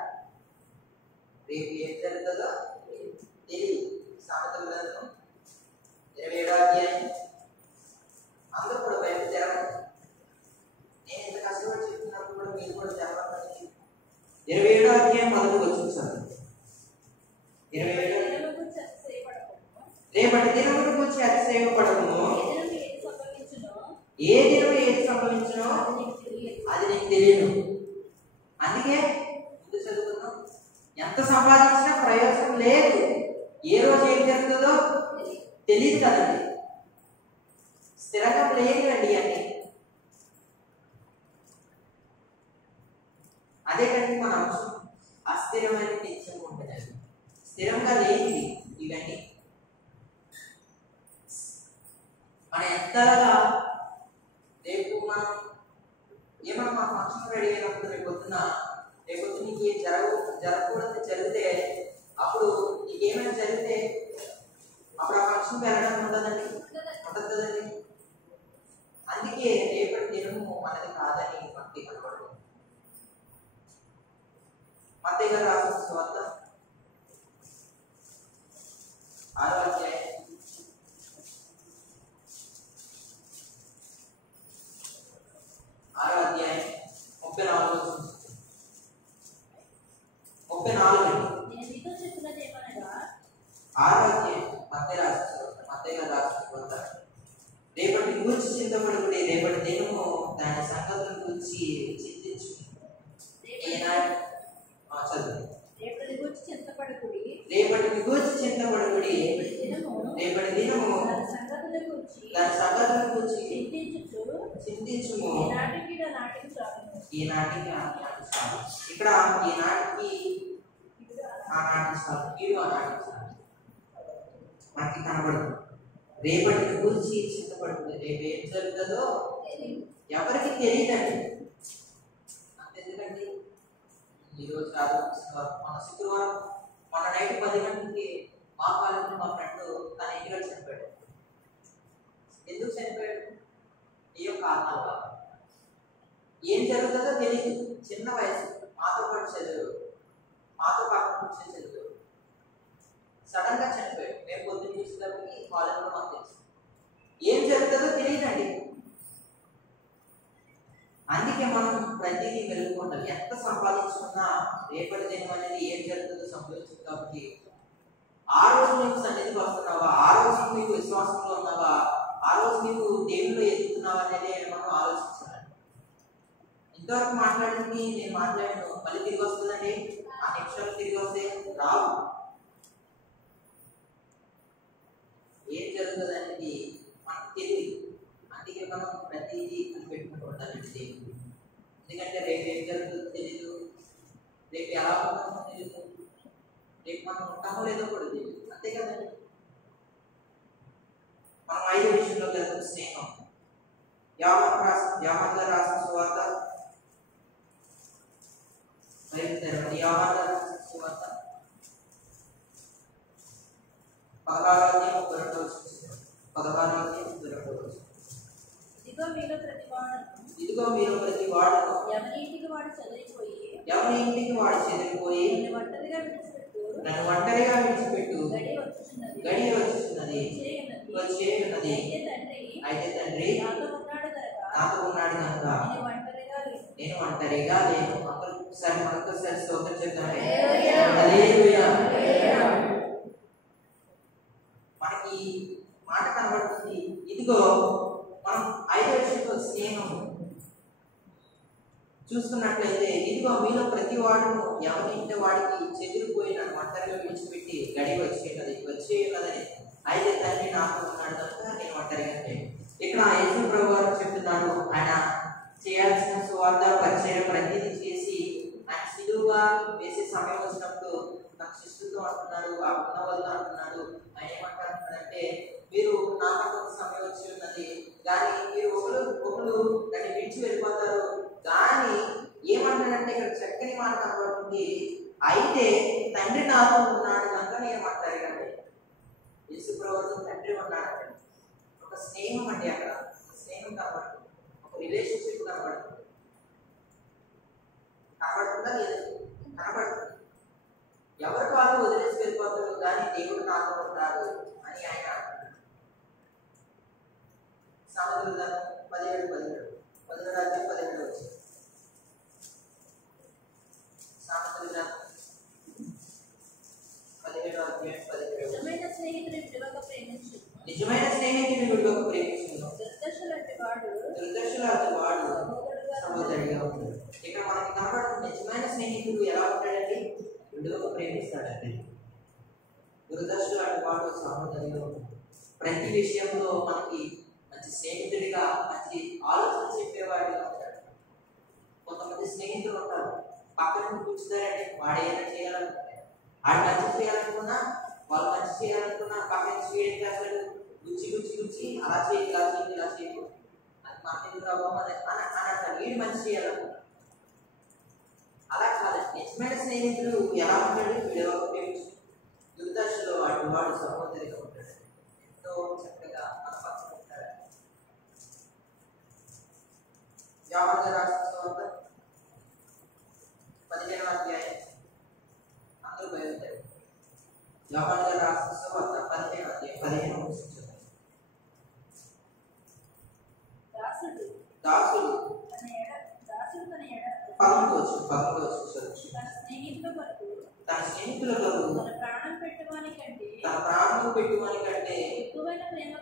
రేపు ఏం జరుగుతుందో తెలియదు. సామెతల గ్రంథం 27వ అధ్యాయం. అందరూ కూడా బయట తెరవండి. నేను ఇంత కష్టపడి చెప్తున్నప్పుడు కూడా మీరు కూడా తెరవండి. 27వ అధ్యాయం 1వ వచనం చదవండి. 27 రేపటి దినమును గురించి అతిశయపడము. ఏ దినం ఏది సంభవించునో అది నీకు తెలియదు. అందుకే ముందు చదువుకున్నాం, ఎంత సంపాదించినా ప్రయోజనం లేదు. ఏ రోజు ఏం జరుగుతుందో తెలియదు కదండి. స్థిరంగా లేనివండి అన్ని. అదే కానీ మన అంశం అస్థిరమైన నిత్యం ఉంటుంది. స్థిరంగా లేని ఇవన్నీ మన ఎంతగా రేపు మనం ఏమన్నా మన ఫంక్షన్ రెడీ అయినప్పుడు రేపొద్దున నీకు ఏం జరగకూడదు జరిగితే, అప్పుడు నీకేమైనా జరిగితే అప్పుడు ఆ ఫంక్షన్ వెళ్ళడానికి ఉండదండి. అందుకే రేపటి దినము మనది కాదని మనకి కనబడుతుంది. మత్తయి గారు రాసిన సువార్త 6వ అధ్యాయం 34వ వచనం. 34 6వ అధ్యాయం మత్తయి గారు రాసిన సువార్త. రేపటి గురించి చింతపడకుడి, రేపటి దినము దాని సంగతుల గురించి చింతించు. రేపటి గురించి చింతపడకుడి, రేపటి దినము దాని సంగతుల గురించి చింతించుము. ఈనాటికి ఇక్కడ ఈనాటికి ఆనాటి సాగు మనకి కనబడుతుంది. రేపటి గురించి చింతపడుతుంది. రేపు ఏం జరుగుతుందో ఎవరికి తెలియదండి. అంతెందుకండి, ఈరోజు కాదు, మన శుక్రవారం మన నైట్ 10 గంటలకి మా కాలేజీలో మా ఫ్రెండ్ తన ఇంటిలో చనిపోయాడు. ఎందుకు చనిపోయాడు? ఏయో కారణాలు కాదు. ఏం జరుగుతుందో తెలియదు. చిన్న వయసు, మాతో పాటు చదువు, మాతో పక్కన కూర్చొని చదువు, సడన్ గా చనిపోయాడు. మేము పొద్దున్న చూసేటప్పటికి కాలేజీలో మాకు తెలుసు. ఏం జరుగుతుందో తెలియదండి. అందుకే మనం ప్రతిదీ వెలుగుకుంటాం. ఎంత సంపాదించుకున్నా రేపటి దినం అనేది ఏం జరుగుతుందో సంభవించింది. కాబట్టి ఆ రోజు నీకు సన్నిధికి వస్తున్నావా, ఆ రోజు నీకు విశ్వాసంలో ఉన్నావా, ఆ రోజు నీకు దేవుళ్ళు ఎదుగుతున్నావా అనేది మనం ఆలోచించాలి. ఇంతవరకు మాట్లాడింది నేను మాట్లాడాను, మళ్ళీ తిరిగి వస్తుందండి. ఆ నిమిషాలు తిరిగి వస్తే రావు. ఏం జరుగుతుంది అనేది మనకు తెలియదు. అందుకే మనం ప్రతిదీ కనిపెట్టుకుంటూ ఉండాలండి దేవుడు. ఎందుకంటే రేపు ఏం జరుగుతుందో తెలియదు, రేపు ఎలా ఉంటామో తెలియదు, రేపు మనం ఉంటామో లేదో కూడా తెలియదు. అంతే కదండి. మనం 5వ విషయంలో వెళ్తాం, స్నేహం. యోహాను గారు రాసిన సువార్త 16వ అధ్యాయం 32వ వచనం. ఇదిగో మీలో ప్రతి వాడును ఎవరి ఇంటికి వాడు చెదిరిపోయి నన్ను ఒంటరిగా విడిచిపెట్టు, గడియ వచ్చుచున్నది, వచ్చే ఉన్నది. అయితే తండ్రి నాతో ఉన్నాడు కనుక నేను ఒంటరిగా లేను. ఒకసారి మరొకసారి స్తోత్రం చెప్తామే. హల్లెలూయా. మనకి మాట కనబడుతుంది. ఇదిగో మనం 5వ విషయంలో స్నేహం చూస్తున్నట్లయితే, ఇదిగో మీలో ప్రతి వాడును ఎవరింటే వాడికి చెదిరిపోయిన ఒంటరిగా విడిచిపెట్టి గడి వచ్చేయున్నదని అయితే తండ్రి నాతో ఉన్నాడు కనుక నేను ఒంటరిగా లేను. ఇక్కడ యేసు ప్రభు వారు చెప్తున్నాడు, ఆయన చేయాల్సిన సువార్త పరిచయం ప్రతిదీ చేసి ఆయన సిలువగా వేసే సమయం వచ్చినప్పుడు నాకు శిష్యులతో అంటున్నాడు, ఆ ఉన్న వాళ్ళు అంటున్నాడు, ఆయన ఏమంటారంటే, మీరు నాకంటే ఒక సమయం వచ్చి ఉన్నది కానీ మీరు ఒకరు దాన్ని విడిచి వెళ్ళిపోతారు. కానీ ఏమంటాడంటే ఇక్కడ చక్కని మాట కనబడుతుంది, అయితే తండ్రి నాతో ఉన్నాడు కనుక నేను ఒంటరిగా లేను. యేసు ప్రభువుతో తండ్రి ఉన్నాడు. ఒక స్నేహం అండి, అక్కడ స్నేహం కనబడుతుంది, ఒక రిలేషన్షిప్ కనబడుతుంది. కనబడుతుందా లేదు? కనబడుతుంది. ఎవరికి వాళ్ళు వదిలేసి వెళ్ళిపోతారు కానీ దేవుడు నాతో ఉంటాడు అని ఆయన అంటున్నాడు. సామెతల 17:17 వచ్చింది. సామెతల 17:17 నిజమైన స్నేహితుని విడువక ప్రేమించు. దుర్దశలాంటి వాడు సహోదరుడిగా ఉంటాడు. ఇక్కడ మనకి కనబడుతుంది, నిజమైన స్నేహితుడు ఎలా ఉంటాడండి? విడువక ప్రేమిస్తాడండి. దుర్దశలాంటి వాడు సహోదరుడిగా ఉంటాడు. ప్రతి విషయంలో మనకి మంచి స్నేహితుడిగా, మంచి ఆలోచన చెప్పేవాడిగా ఉంటాడు. కొంతమంది స్నేహితులు ఉంటారు, పక్కన కూర్చుతారండి, వాడు ఏదైనా చేయాలనుకుంటే, వాడు మంచి చేయాలనుకున్నా, వాళ్ళు మంచి చేయాలనుకున్నా పక్కన చేయడం చేస్తాడు. గుచ్చి అలా చేయి, ఇలా చేయి, ఇలా చేయు, అది మనకి ప్రభావం అని అంటారు. వీడు మంచి చేయాలనుకున్నా. అలా కాదు, నిజమైన స్నేహితుడు ఎలా ఉంటాడు? విడవక ప్రేమించు. దుర్దశలో వాడు సహోదరిగా ఉంటాడు. ఎంతో చక్కగా మన పక్కన ఉంటాడు. యోహాను రాసిన సువార్త 15వ అధ్యాయం అందరూ బయలుదేరారు. యోహాను రాసిన సువార్త 15వ అధ్యాయం 15వ వచనం. దాసుడు తన స్నేహితుల కొరకు తన ప్రాణం పెట్టువాని కంటే ఎక్కువైన ప్రేమ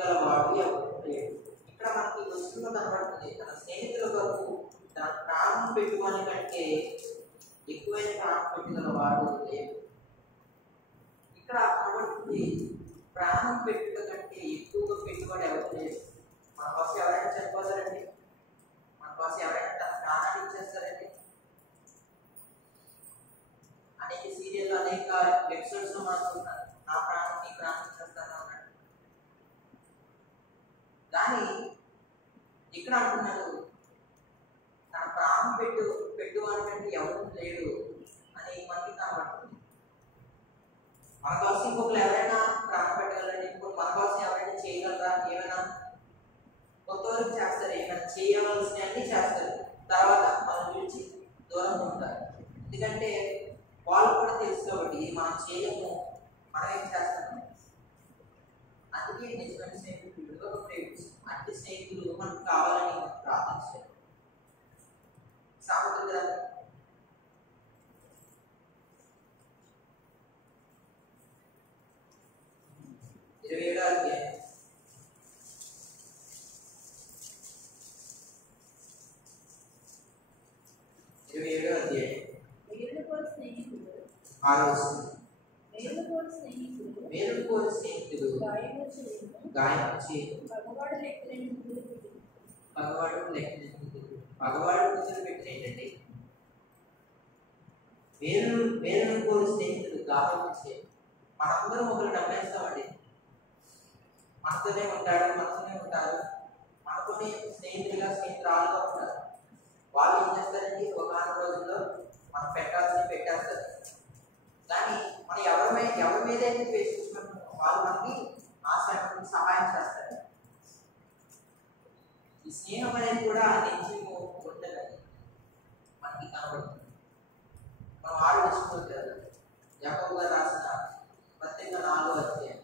గలవాడు ఎవరు లేడు. ఇక్కడ మనకి వస్తువులో కనబడుతుంది, తన స్నేహితుల కొరకు తన ప్రాణం పెట్టువాని కంటే ఎక్కువైన ప్రాణం పెట్టుగలవాడు లేడు. ఇక్కడ కనబడుతుంది, ప్రాణం పెట్టుట కంటే ఎక్కువగా పెట్టుబడి ఎవరు లేదు. మన కోసం ఎవరైనా చనిపోతారండి? మన కోసం ఎవరైనా తన ప్రాణాన్ని ఇచ్చేస్తారండి? అనేక సీరియల్, అనేక ఎపిసోడ్స్ లో మనం చూస్తాం, నా ప్రాణం నీ ప్రాణం ఇచ్చేస్తాను అన్నాడు. కానీ ఇక్కడ అంటున్నాడు, తన ప్రాణం పెట్టువానికంటే ఎవరు లేడు అని మనకి కనబడుతుంది. మన కోసం ఇంకొకరు ఎవరైనా ప్రాణం పెట్టగలరండి? ఇంకొకరు మన కోసం ఎవరైనా చేయగలరా? ఏమైనా కొంతవరకు చేస్తారు, ఏమైనా చేయవలసిన అన్ని చేస్తారు, తర్వాత మనం విడిచి దూరంగా ఉంటారు. ఎందుకంటే వాళ్ళు కూడా తెలుసు కాబట్టి ఇది మనం చేయము, మనం ఏం చేస్తాము. అందుకే నిజమైన స్నేహితులు విడువక ప్రేమించు. అట్టి స్నేహితులు మనకు కావాలని మనం ప్రార్థించారు. సామెతల గ్రంథం 27వ అధ్యాయం 6వ వచనం. మేలుకోని స్నేహితుడు గాయం చేయు. పగవాడు కూతురు పెట్టేయండి. మేలుకోని స్నేహితుడు గాయం చేయు. మనందరం ఒకరు నమ్మేస్తామండి, మనతోనే ఉంటారు, మనతోనే స్నేహితురాలుగా ఉంటారు. వాళ్ళు ఏం చేస్తారండి? ఒక రోజుల్లో మనం పెట్టేస్తారు. కానీ మనం ఎవరి మీద అయితే ద్వేషించుకుంటున్నామో వాళ్ళు మనకి ఆశ్రయం సహాయం చేస్తారు. ఈ స్నేహం అనేది కూడా నిత్యము ఉంటుంది, మనకి కనబడుతుంది. మనం ఆలోచించుకోవచ్చు. యాకోబు గారు రాసిన పత్రిక 4వ అధ్యాయం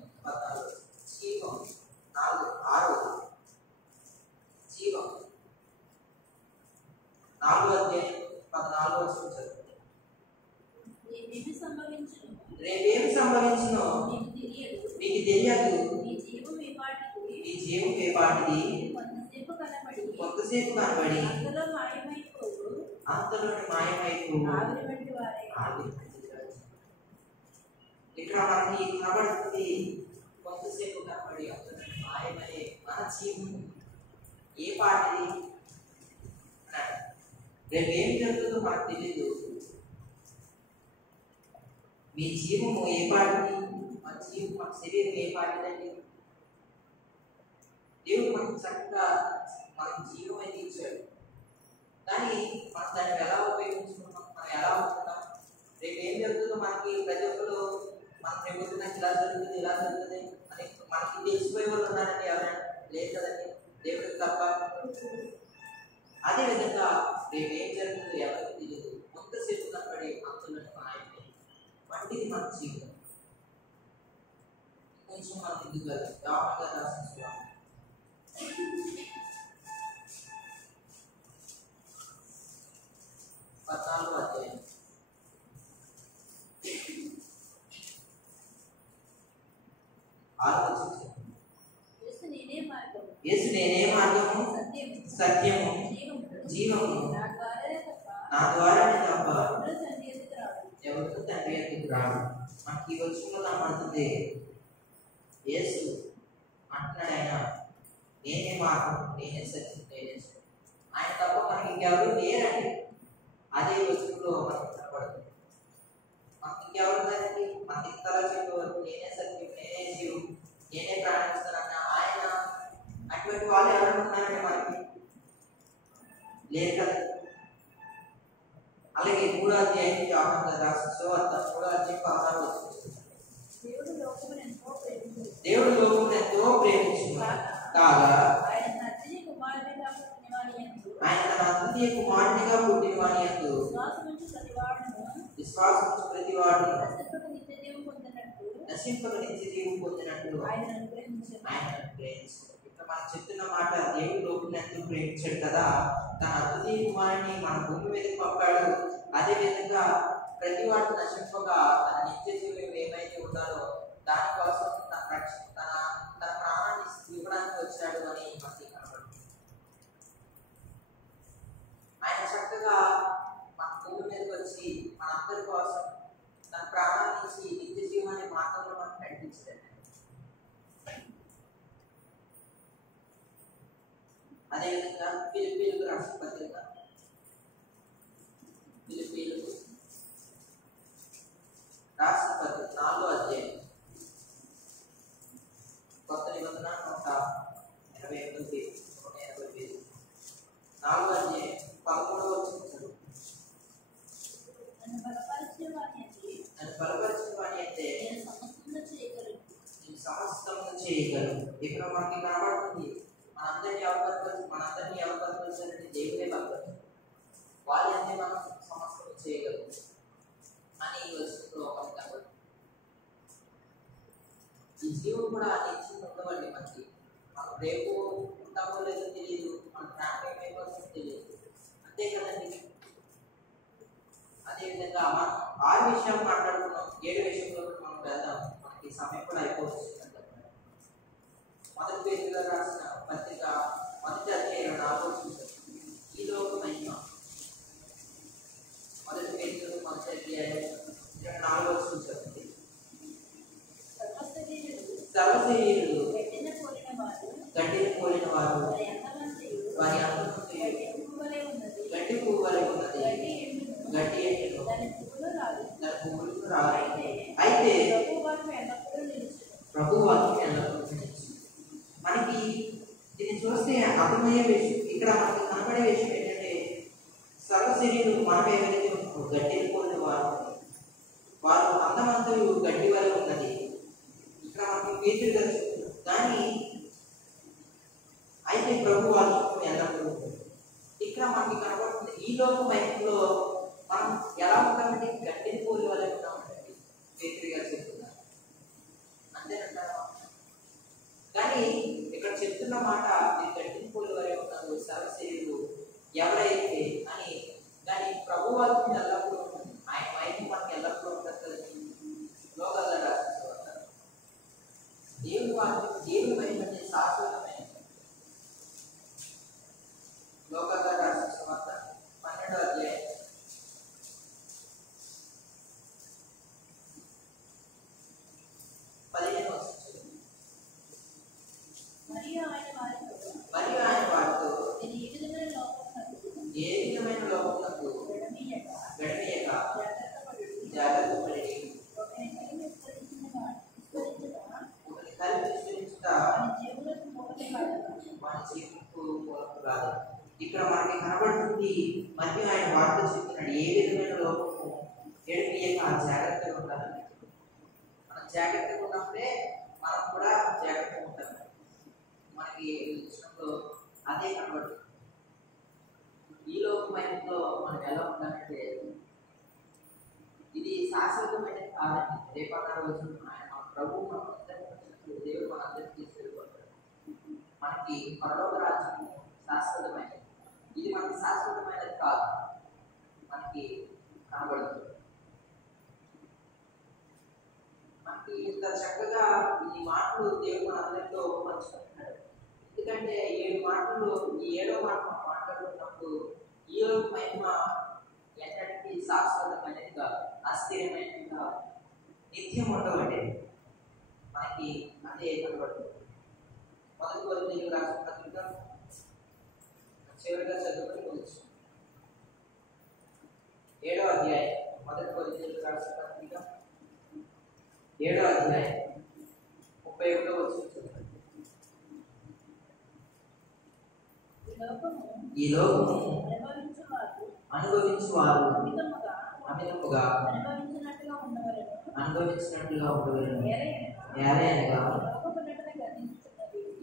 తెలియదు ఈ జీవం ఏ పాటిది కొంతసేపు కనబడి అంతలోని మాయమైపు ఇక్కడ మనకి కనబడుతుంది. కొంతసేపు కనబడి అంతలోని మాయమనే మన జీవం ఏ పాటిది అన్నాడు. రేపు ఏం జరుగుతుందో మనకు తెలియదు. మీ జీవము ఏ పాటిది? మన జీవం, మన శరీరం ఏ పాటిదండి? దేవుడు మనకు చక్కగా మనకు జీవం అయితే ఇచ్చాడు. కానీ మనం దాన్ని ఎలా ఉపయోగించుకుంటాం, మనం ఎలా ఉంటున్నాం, రేపు ఏం జరుగుతుందో మనకి ప్రతి ఒక్కరు మన రేపు నాకు ఇలా జరుగుతుంది అని మనకి తెలిసిపోయే వాళ్ళు ఉన్నారండి. ఎవరైనా లేదు కదండి, దేవుడికి తప్ప. అదేవిధంగా రేపు ఏం జరుగుతుందో ఎవరికి తెలియదు. కొంతసేపు కనబడి అంతులను మాయమే వంటిది మన జీవితం. కొంచెం మనం ఎందుకు రావణగా రాసిన 14వ అధ్యాయం 6వ వచనం. యేసు నేనే మార్గము సత్యము జీవము, నా ద్వారానే తప్ప ఎవరు తండ్రి ఎదుగు రాడు. మనకి ఈ వచనంలో కనబడుతుంది యేసు అంటున్నాడు, ఆయన నేనే మార్గం, నేనే సత్యం, నేనే ఆయన తప్ప మనకి ఇంకెవరు లేరండి. అదే వచనంలో మనకు కనబడుతుంది. మనకి ఇంకెవరు ఉన్నారండి? మనకి ఇంతలా చెప్పేవారు నేనే సత్యం, నేనే జీవం, నేనే ప్రాణిస్తానన్న ఆయన. అటువంటి వాళ్ళు ఎవరు ఉన్నారంటే మనకి లేదు కదా. అలాగే 3వ అధ్యాయం యోహాను రాసిన సువార్త 3వ అధ్యాయం 16వ వచనం. దేవుడు లోకమును ఎంతో ప్రేమించును కాగా ఆయన తన అద్వితీయ కుమారునిగా పుట్టిన వాని యందు విశ్వాసముంచు ప్రతివాడును నశింపక నిత్య జీవం పొందినట్లు ఆయన ప్రేమించాడు. ఇక్కడ మనం చెప్తున్న మాట, దేవుడు లోకమును ఎంతో ప్రేమించాడు కదా, తన అద్వితీయ కుమారుని మన భూమి మీదకి పంపాడు. అదే విధంగా ప్రతి వాడు నశింపగా తన నిత్య జీవం ఏమైతే ఉండాలో దానికోసం తన ప్రాణాన్ని ఇవ్వడానికి వచ్చాడు అని మనకి కనబడుతుంది. ఆయన చక్కగా మన భూమి మీదకి వచ్చి మనందరి కోసం తన ప్రాణాన్ని ఇచ్చి నిత్య జీవాన్ని మార్గంలో మనకు నడిపించాడు. అదేవిధంగా ఫిలిప్పీలకు రాసిన పత్రిక, ఫిలిప్పీలకు రాసిన పత్రిక 4వ అధ్యాయం కొత్త నిబంధన 188 పేజీ 4వ అధ్యాయం 13వ వచనం. నన్ను బలపరిచిన వాని అయితే నేను సమస్తమును చేయగలను. ఇక్కడ మనకి కనబడుతుంది మనందరినీ ఎవరు బలపరిచారంటే దేవుడే బలపరిచారు. వాళ్ళంటే మనం సమస్తము చేయగలం అని ఈ వచనంలో మనకి కనబడుతుంది. ఈ జీవం కూడా నిత్యం ఉండవండి. మనం రేపు ఉంటామో లేదో తెలియదు, మన ఫ్యామిలీ ఏమైపోతుందో తెలియదు, అంతే కదండి. అదేవిధంగా మనం 6 విషయాలు మాట్లాడుకున్నాం, 7 విషయంలో మనం వెళ్దాం, మనకి సమయం కూడా అయిపోతుంది. మొదటి పేజీలో రాసిన పత్రిక 1వ అధ్యాయం 4వ వచనం. ఈ లోక మహిమ. మొదటి పేజీలో 1వ అధ్యాయం 24వ వచనం చెప్తుంది. సర్వశరీరులు గడ్డిని పోలిన వారు వారి అంతమంది గడ్డి పువ్వు వలె ఉన్నది, గడ్డి ఎండును, దాని పువ్వులు రాదు. అయితే ప్రభు వాక్యం ఎల్లప్పుడూ నిలుచును. మనకి దీన్ని చూస్తే అర్థమయ్యే విషయం, ఇక్కడ మనకి కనబడే విషయం ఏంటంటే సర్వశరీరులు మనం ఏవైతే గడ్డిని పోలిన వారు అందమంతయు గడ్డి వలె ఉన్నది. ఇక్కడ మనకి పేతురు గారు చెప్తున్నారు. కానీ అయితే ప్రభు వాక్యం ఎల్లప్పుడూ ఉంటుంది. ఇక్కడ మనకి కనబడుతుంది ఈ లోక మహిమలో మనం ఎలా ఉంటామంటే గడ్డిని పోలి వలె ఉంటామండి. పేతురు గారు చెప్తున్నారు, అంతేనంటారా? కానీ ఇక్కడ చెప్తున్న మాట మీరు గడ్డిని పోలి వలె ఉన్నారు సర్వశరీరులు ఎవరైతే అని. కానీ ప్రభు వాక్యం ఎల్లప్పుడూ ఉంటుంది. ఆయన మహిమ మనకి ఎల్లప్పుడూ ఉంటుంది కదండి. లోకాల రాసిన కాదు. ఇక్కడ మనకి కనబడుతుంది మధ్య ఆయన వార్త చెప్తున్నాడు ఏ విధమైన లోకము ఏడిపియక జాగ్రత్తగా ఉండాలని. మనం జాగ్రత్తగా ఉన్నప్పుడే మనం కూడా జాగ్రత్తగా ఉంటాం. మనకి విషయంలో అదే కనబడుతుంది. ఈ లోకమైనలో మనం ఎలా ఉండాలంటే ఇది శాశ్వతమైనది కాదండి. రేపన్న రోజు ఆయన ప్రభు మనం అందరికీ దేవుడు మన అందరికీ తీసుకెళ్ళిపోతాడు. మనకి పరలోక రాజ్యం శాశ్వతమైనది. ఇది మనకి శాశ్వతమైనది కాదు, మనకి కనబడుతుంది. మనకి ఇంత చక్కగా ఈ మాటలు దేవుడు మన అందరితో పంచుకుంటున్నాడు. ఎందుకంటే 7 మాటలు, ఈ 7వ మాట మనం మాట్లాడుతున్నప్పుడు ఈ లోక మహిమ ఎన్నటికీ శాశ్వతమైనది కాదు, అస్థిరమైనది కాదు, నిత్యం ఉండవండి. మనకి అదే కనబడుతుంది. మొదటి కొరింథీయులకు రాసిన పత్రిక చివరిగా చదువుకొని ముగించు. 7వ అధ్యాయం, మొదటి కొరింథీయులకు రాసిన పత్రిక 7వ అధ్యాయం 31వ వచనం. ఈ లోకము అనుభవించువారు అమితముగా అనుభవించినట్లుగా ఉండవలెను. ఏలయనగా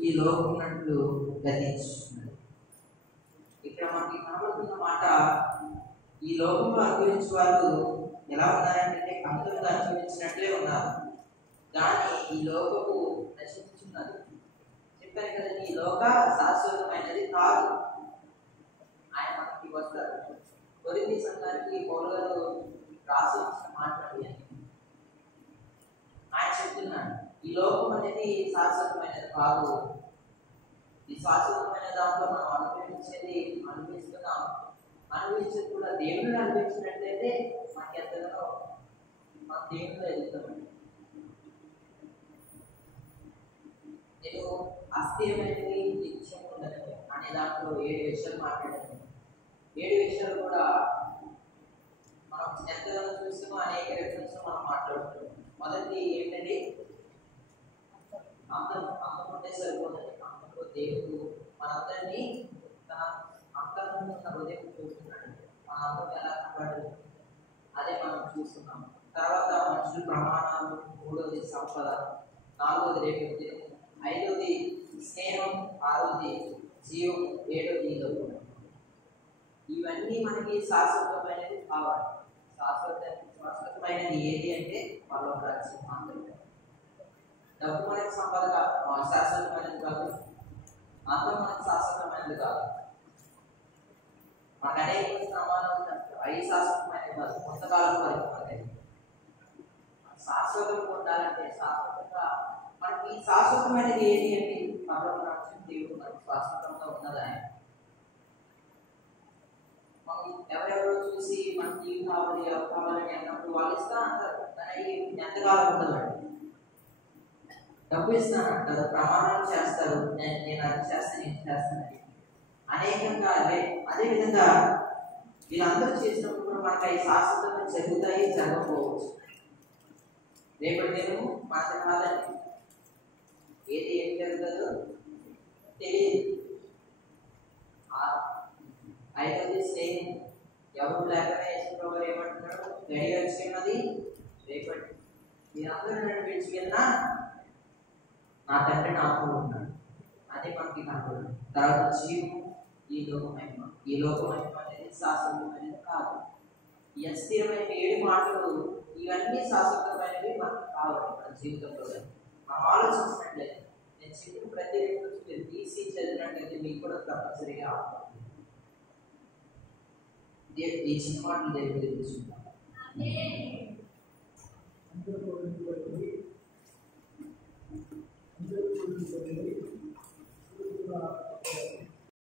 ఈ లోకమునట్లు గతించుచున్నది. ఇక్కడ మనకి కనబడుతున్న మాట, ఈ లోకంలో అనుభవించే వాళ్ళు ఎలా ఉన్నారంటే అమితంగా అనుభవించినట్లే ఉన్నారు, కానీ ఈ లోకము నశించుచున్నది. చెప్పాను కదండి, ఈ లోక శాశ్వతమైనది కాదు. ఆయన మనకి వస్తారు. కొరింథీ సంఘానికి పౌలు గారు రాసిన మాట్లాడి ఆయన చెప్తున్నాడు, ఈ లోకం అనేది శాశ్వతమైనది కాదు. ఈ శాశ్వతమైన దాంట్లో మనం అనుభవిస్తున్నాం. అనుభవించేది కూడా దేవుడిని అనుభవించినట్లయితే మనకి ఎంతగానో మన దేవుడిలో ఎదుగుతామండి. నేను అస్థిరమైనది నిత్యం ఉండదు అనే దాంట్లో 7 విషయాలు మాట్లాడాను. 7 విషయాలు కూడా మనం ఎంతగానో చూస్తామో అనేక రెఫరెన్స్ మనం మాట్లాడుతున్నాం. మొదటి ఏంటంటే అందం ఉంటే సరిపోతుంది. అంతంలో దేవుడు మనందరినీ తన అంతరంలో ఉన్న హృదయం చూస్తున్నాడు. మన అందరం ఎలా కనబడదు అదే మనం చూస్తున్నాం. తర్వాత మనుషుల ప్రమాణాలు, 3వది సంపద, 4వది రేపు దినము, 5వది స్నేహం, 6వది జీవం, 7వది లోకం. ఇవన్నీ మనకి శాశ్వతమైనది కావాలి. శాశ్వతమైనది ఏది అంటే పరలోక రాజ్యం మాత్రమే. డబ్బు మనకి సంపద శాశ్వతమైనది కాదు, అంతం మనకి శాశ్వతమైనది కాదు. మనకు అనేక ప్రమాణాలు అవి శాశ్వతమైనది కాదు, కొంతకాలం వరకు మనకి శాశ్వతంగా ఉండాలంటే శాశ్వతంగా మనకి శాశ్వతమైనది ఏది అంటే పరలోక రాజ్యం. దేవుడు మనకి శాశ్వతంగా ఉన్నదని మనం ఎవరెవరో చూసి మనకి ఇవి కావాలి అవి కావాలని అన్నప్పుడు వాళ్ళు ఇస్తా అంటారు, కానీ ఎంతకాలం ఉండదండి. డబ్బు ఇస్తానంటారు, ప్రమాణాలు చేస్తారు, నేను అది చేస్తాను ఇది చేస్తానని అనేకంగా. అదేవిధంగా వీళ్ళందరూ చేసినప్పుడు కూడా మనకు అవి శాశ్వతంగా జరుగుతాయి, జరగకపోవచ్చు. రేపటి దినము మనకు కాదండి, ఏది ఏం జరుగుతుందో తెలియదు. 5వది స్నేహం. ఎవరు లేకనే యేసుప్రభువు ఏమంటున్నాడు, గడి వచ్చి ఉన్నది రేపటి, మీరందరూ నన్ను విడిచి వెళ్ళినా నా తండ్రి నాతో ఉన్నాడు. అదే మనకి కనపడదు. తర్వాత జీవం, ఈ లోకమహిమ. ఈ లోకమహిమ అనేది శాశ్వతమైనది కాదు. ఈ అస్థిరమైన 7 మాటలు ఇవన్నీ శాశ్వతమైనవి మనకు కావాలి మన జీవితంలో. మనం ఆలోచించినట్లయితే నేను చెప్పిన ప్రతి రిఫరెన్స్ మీరు తీసి చదివినట్లయితే మీకు కూడా తప్పనిసరిగా ఈ చిన్న మాటలు దేవుడు తెలుసుకుంటాం. అందరూ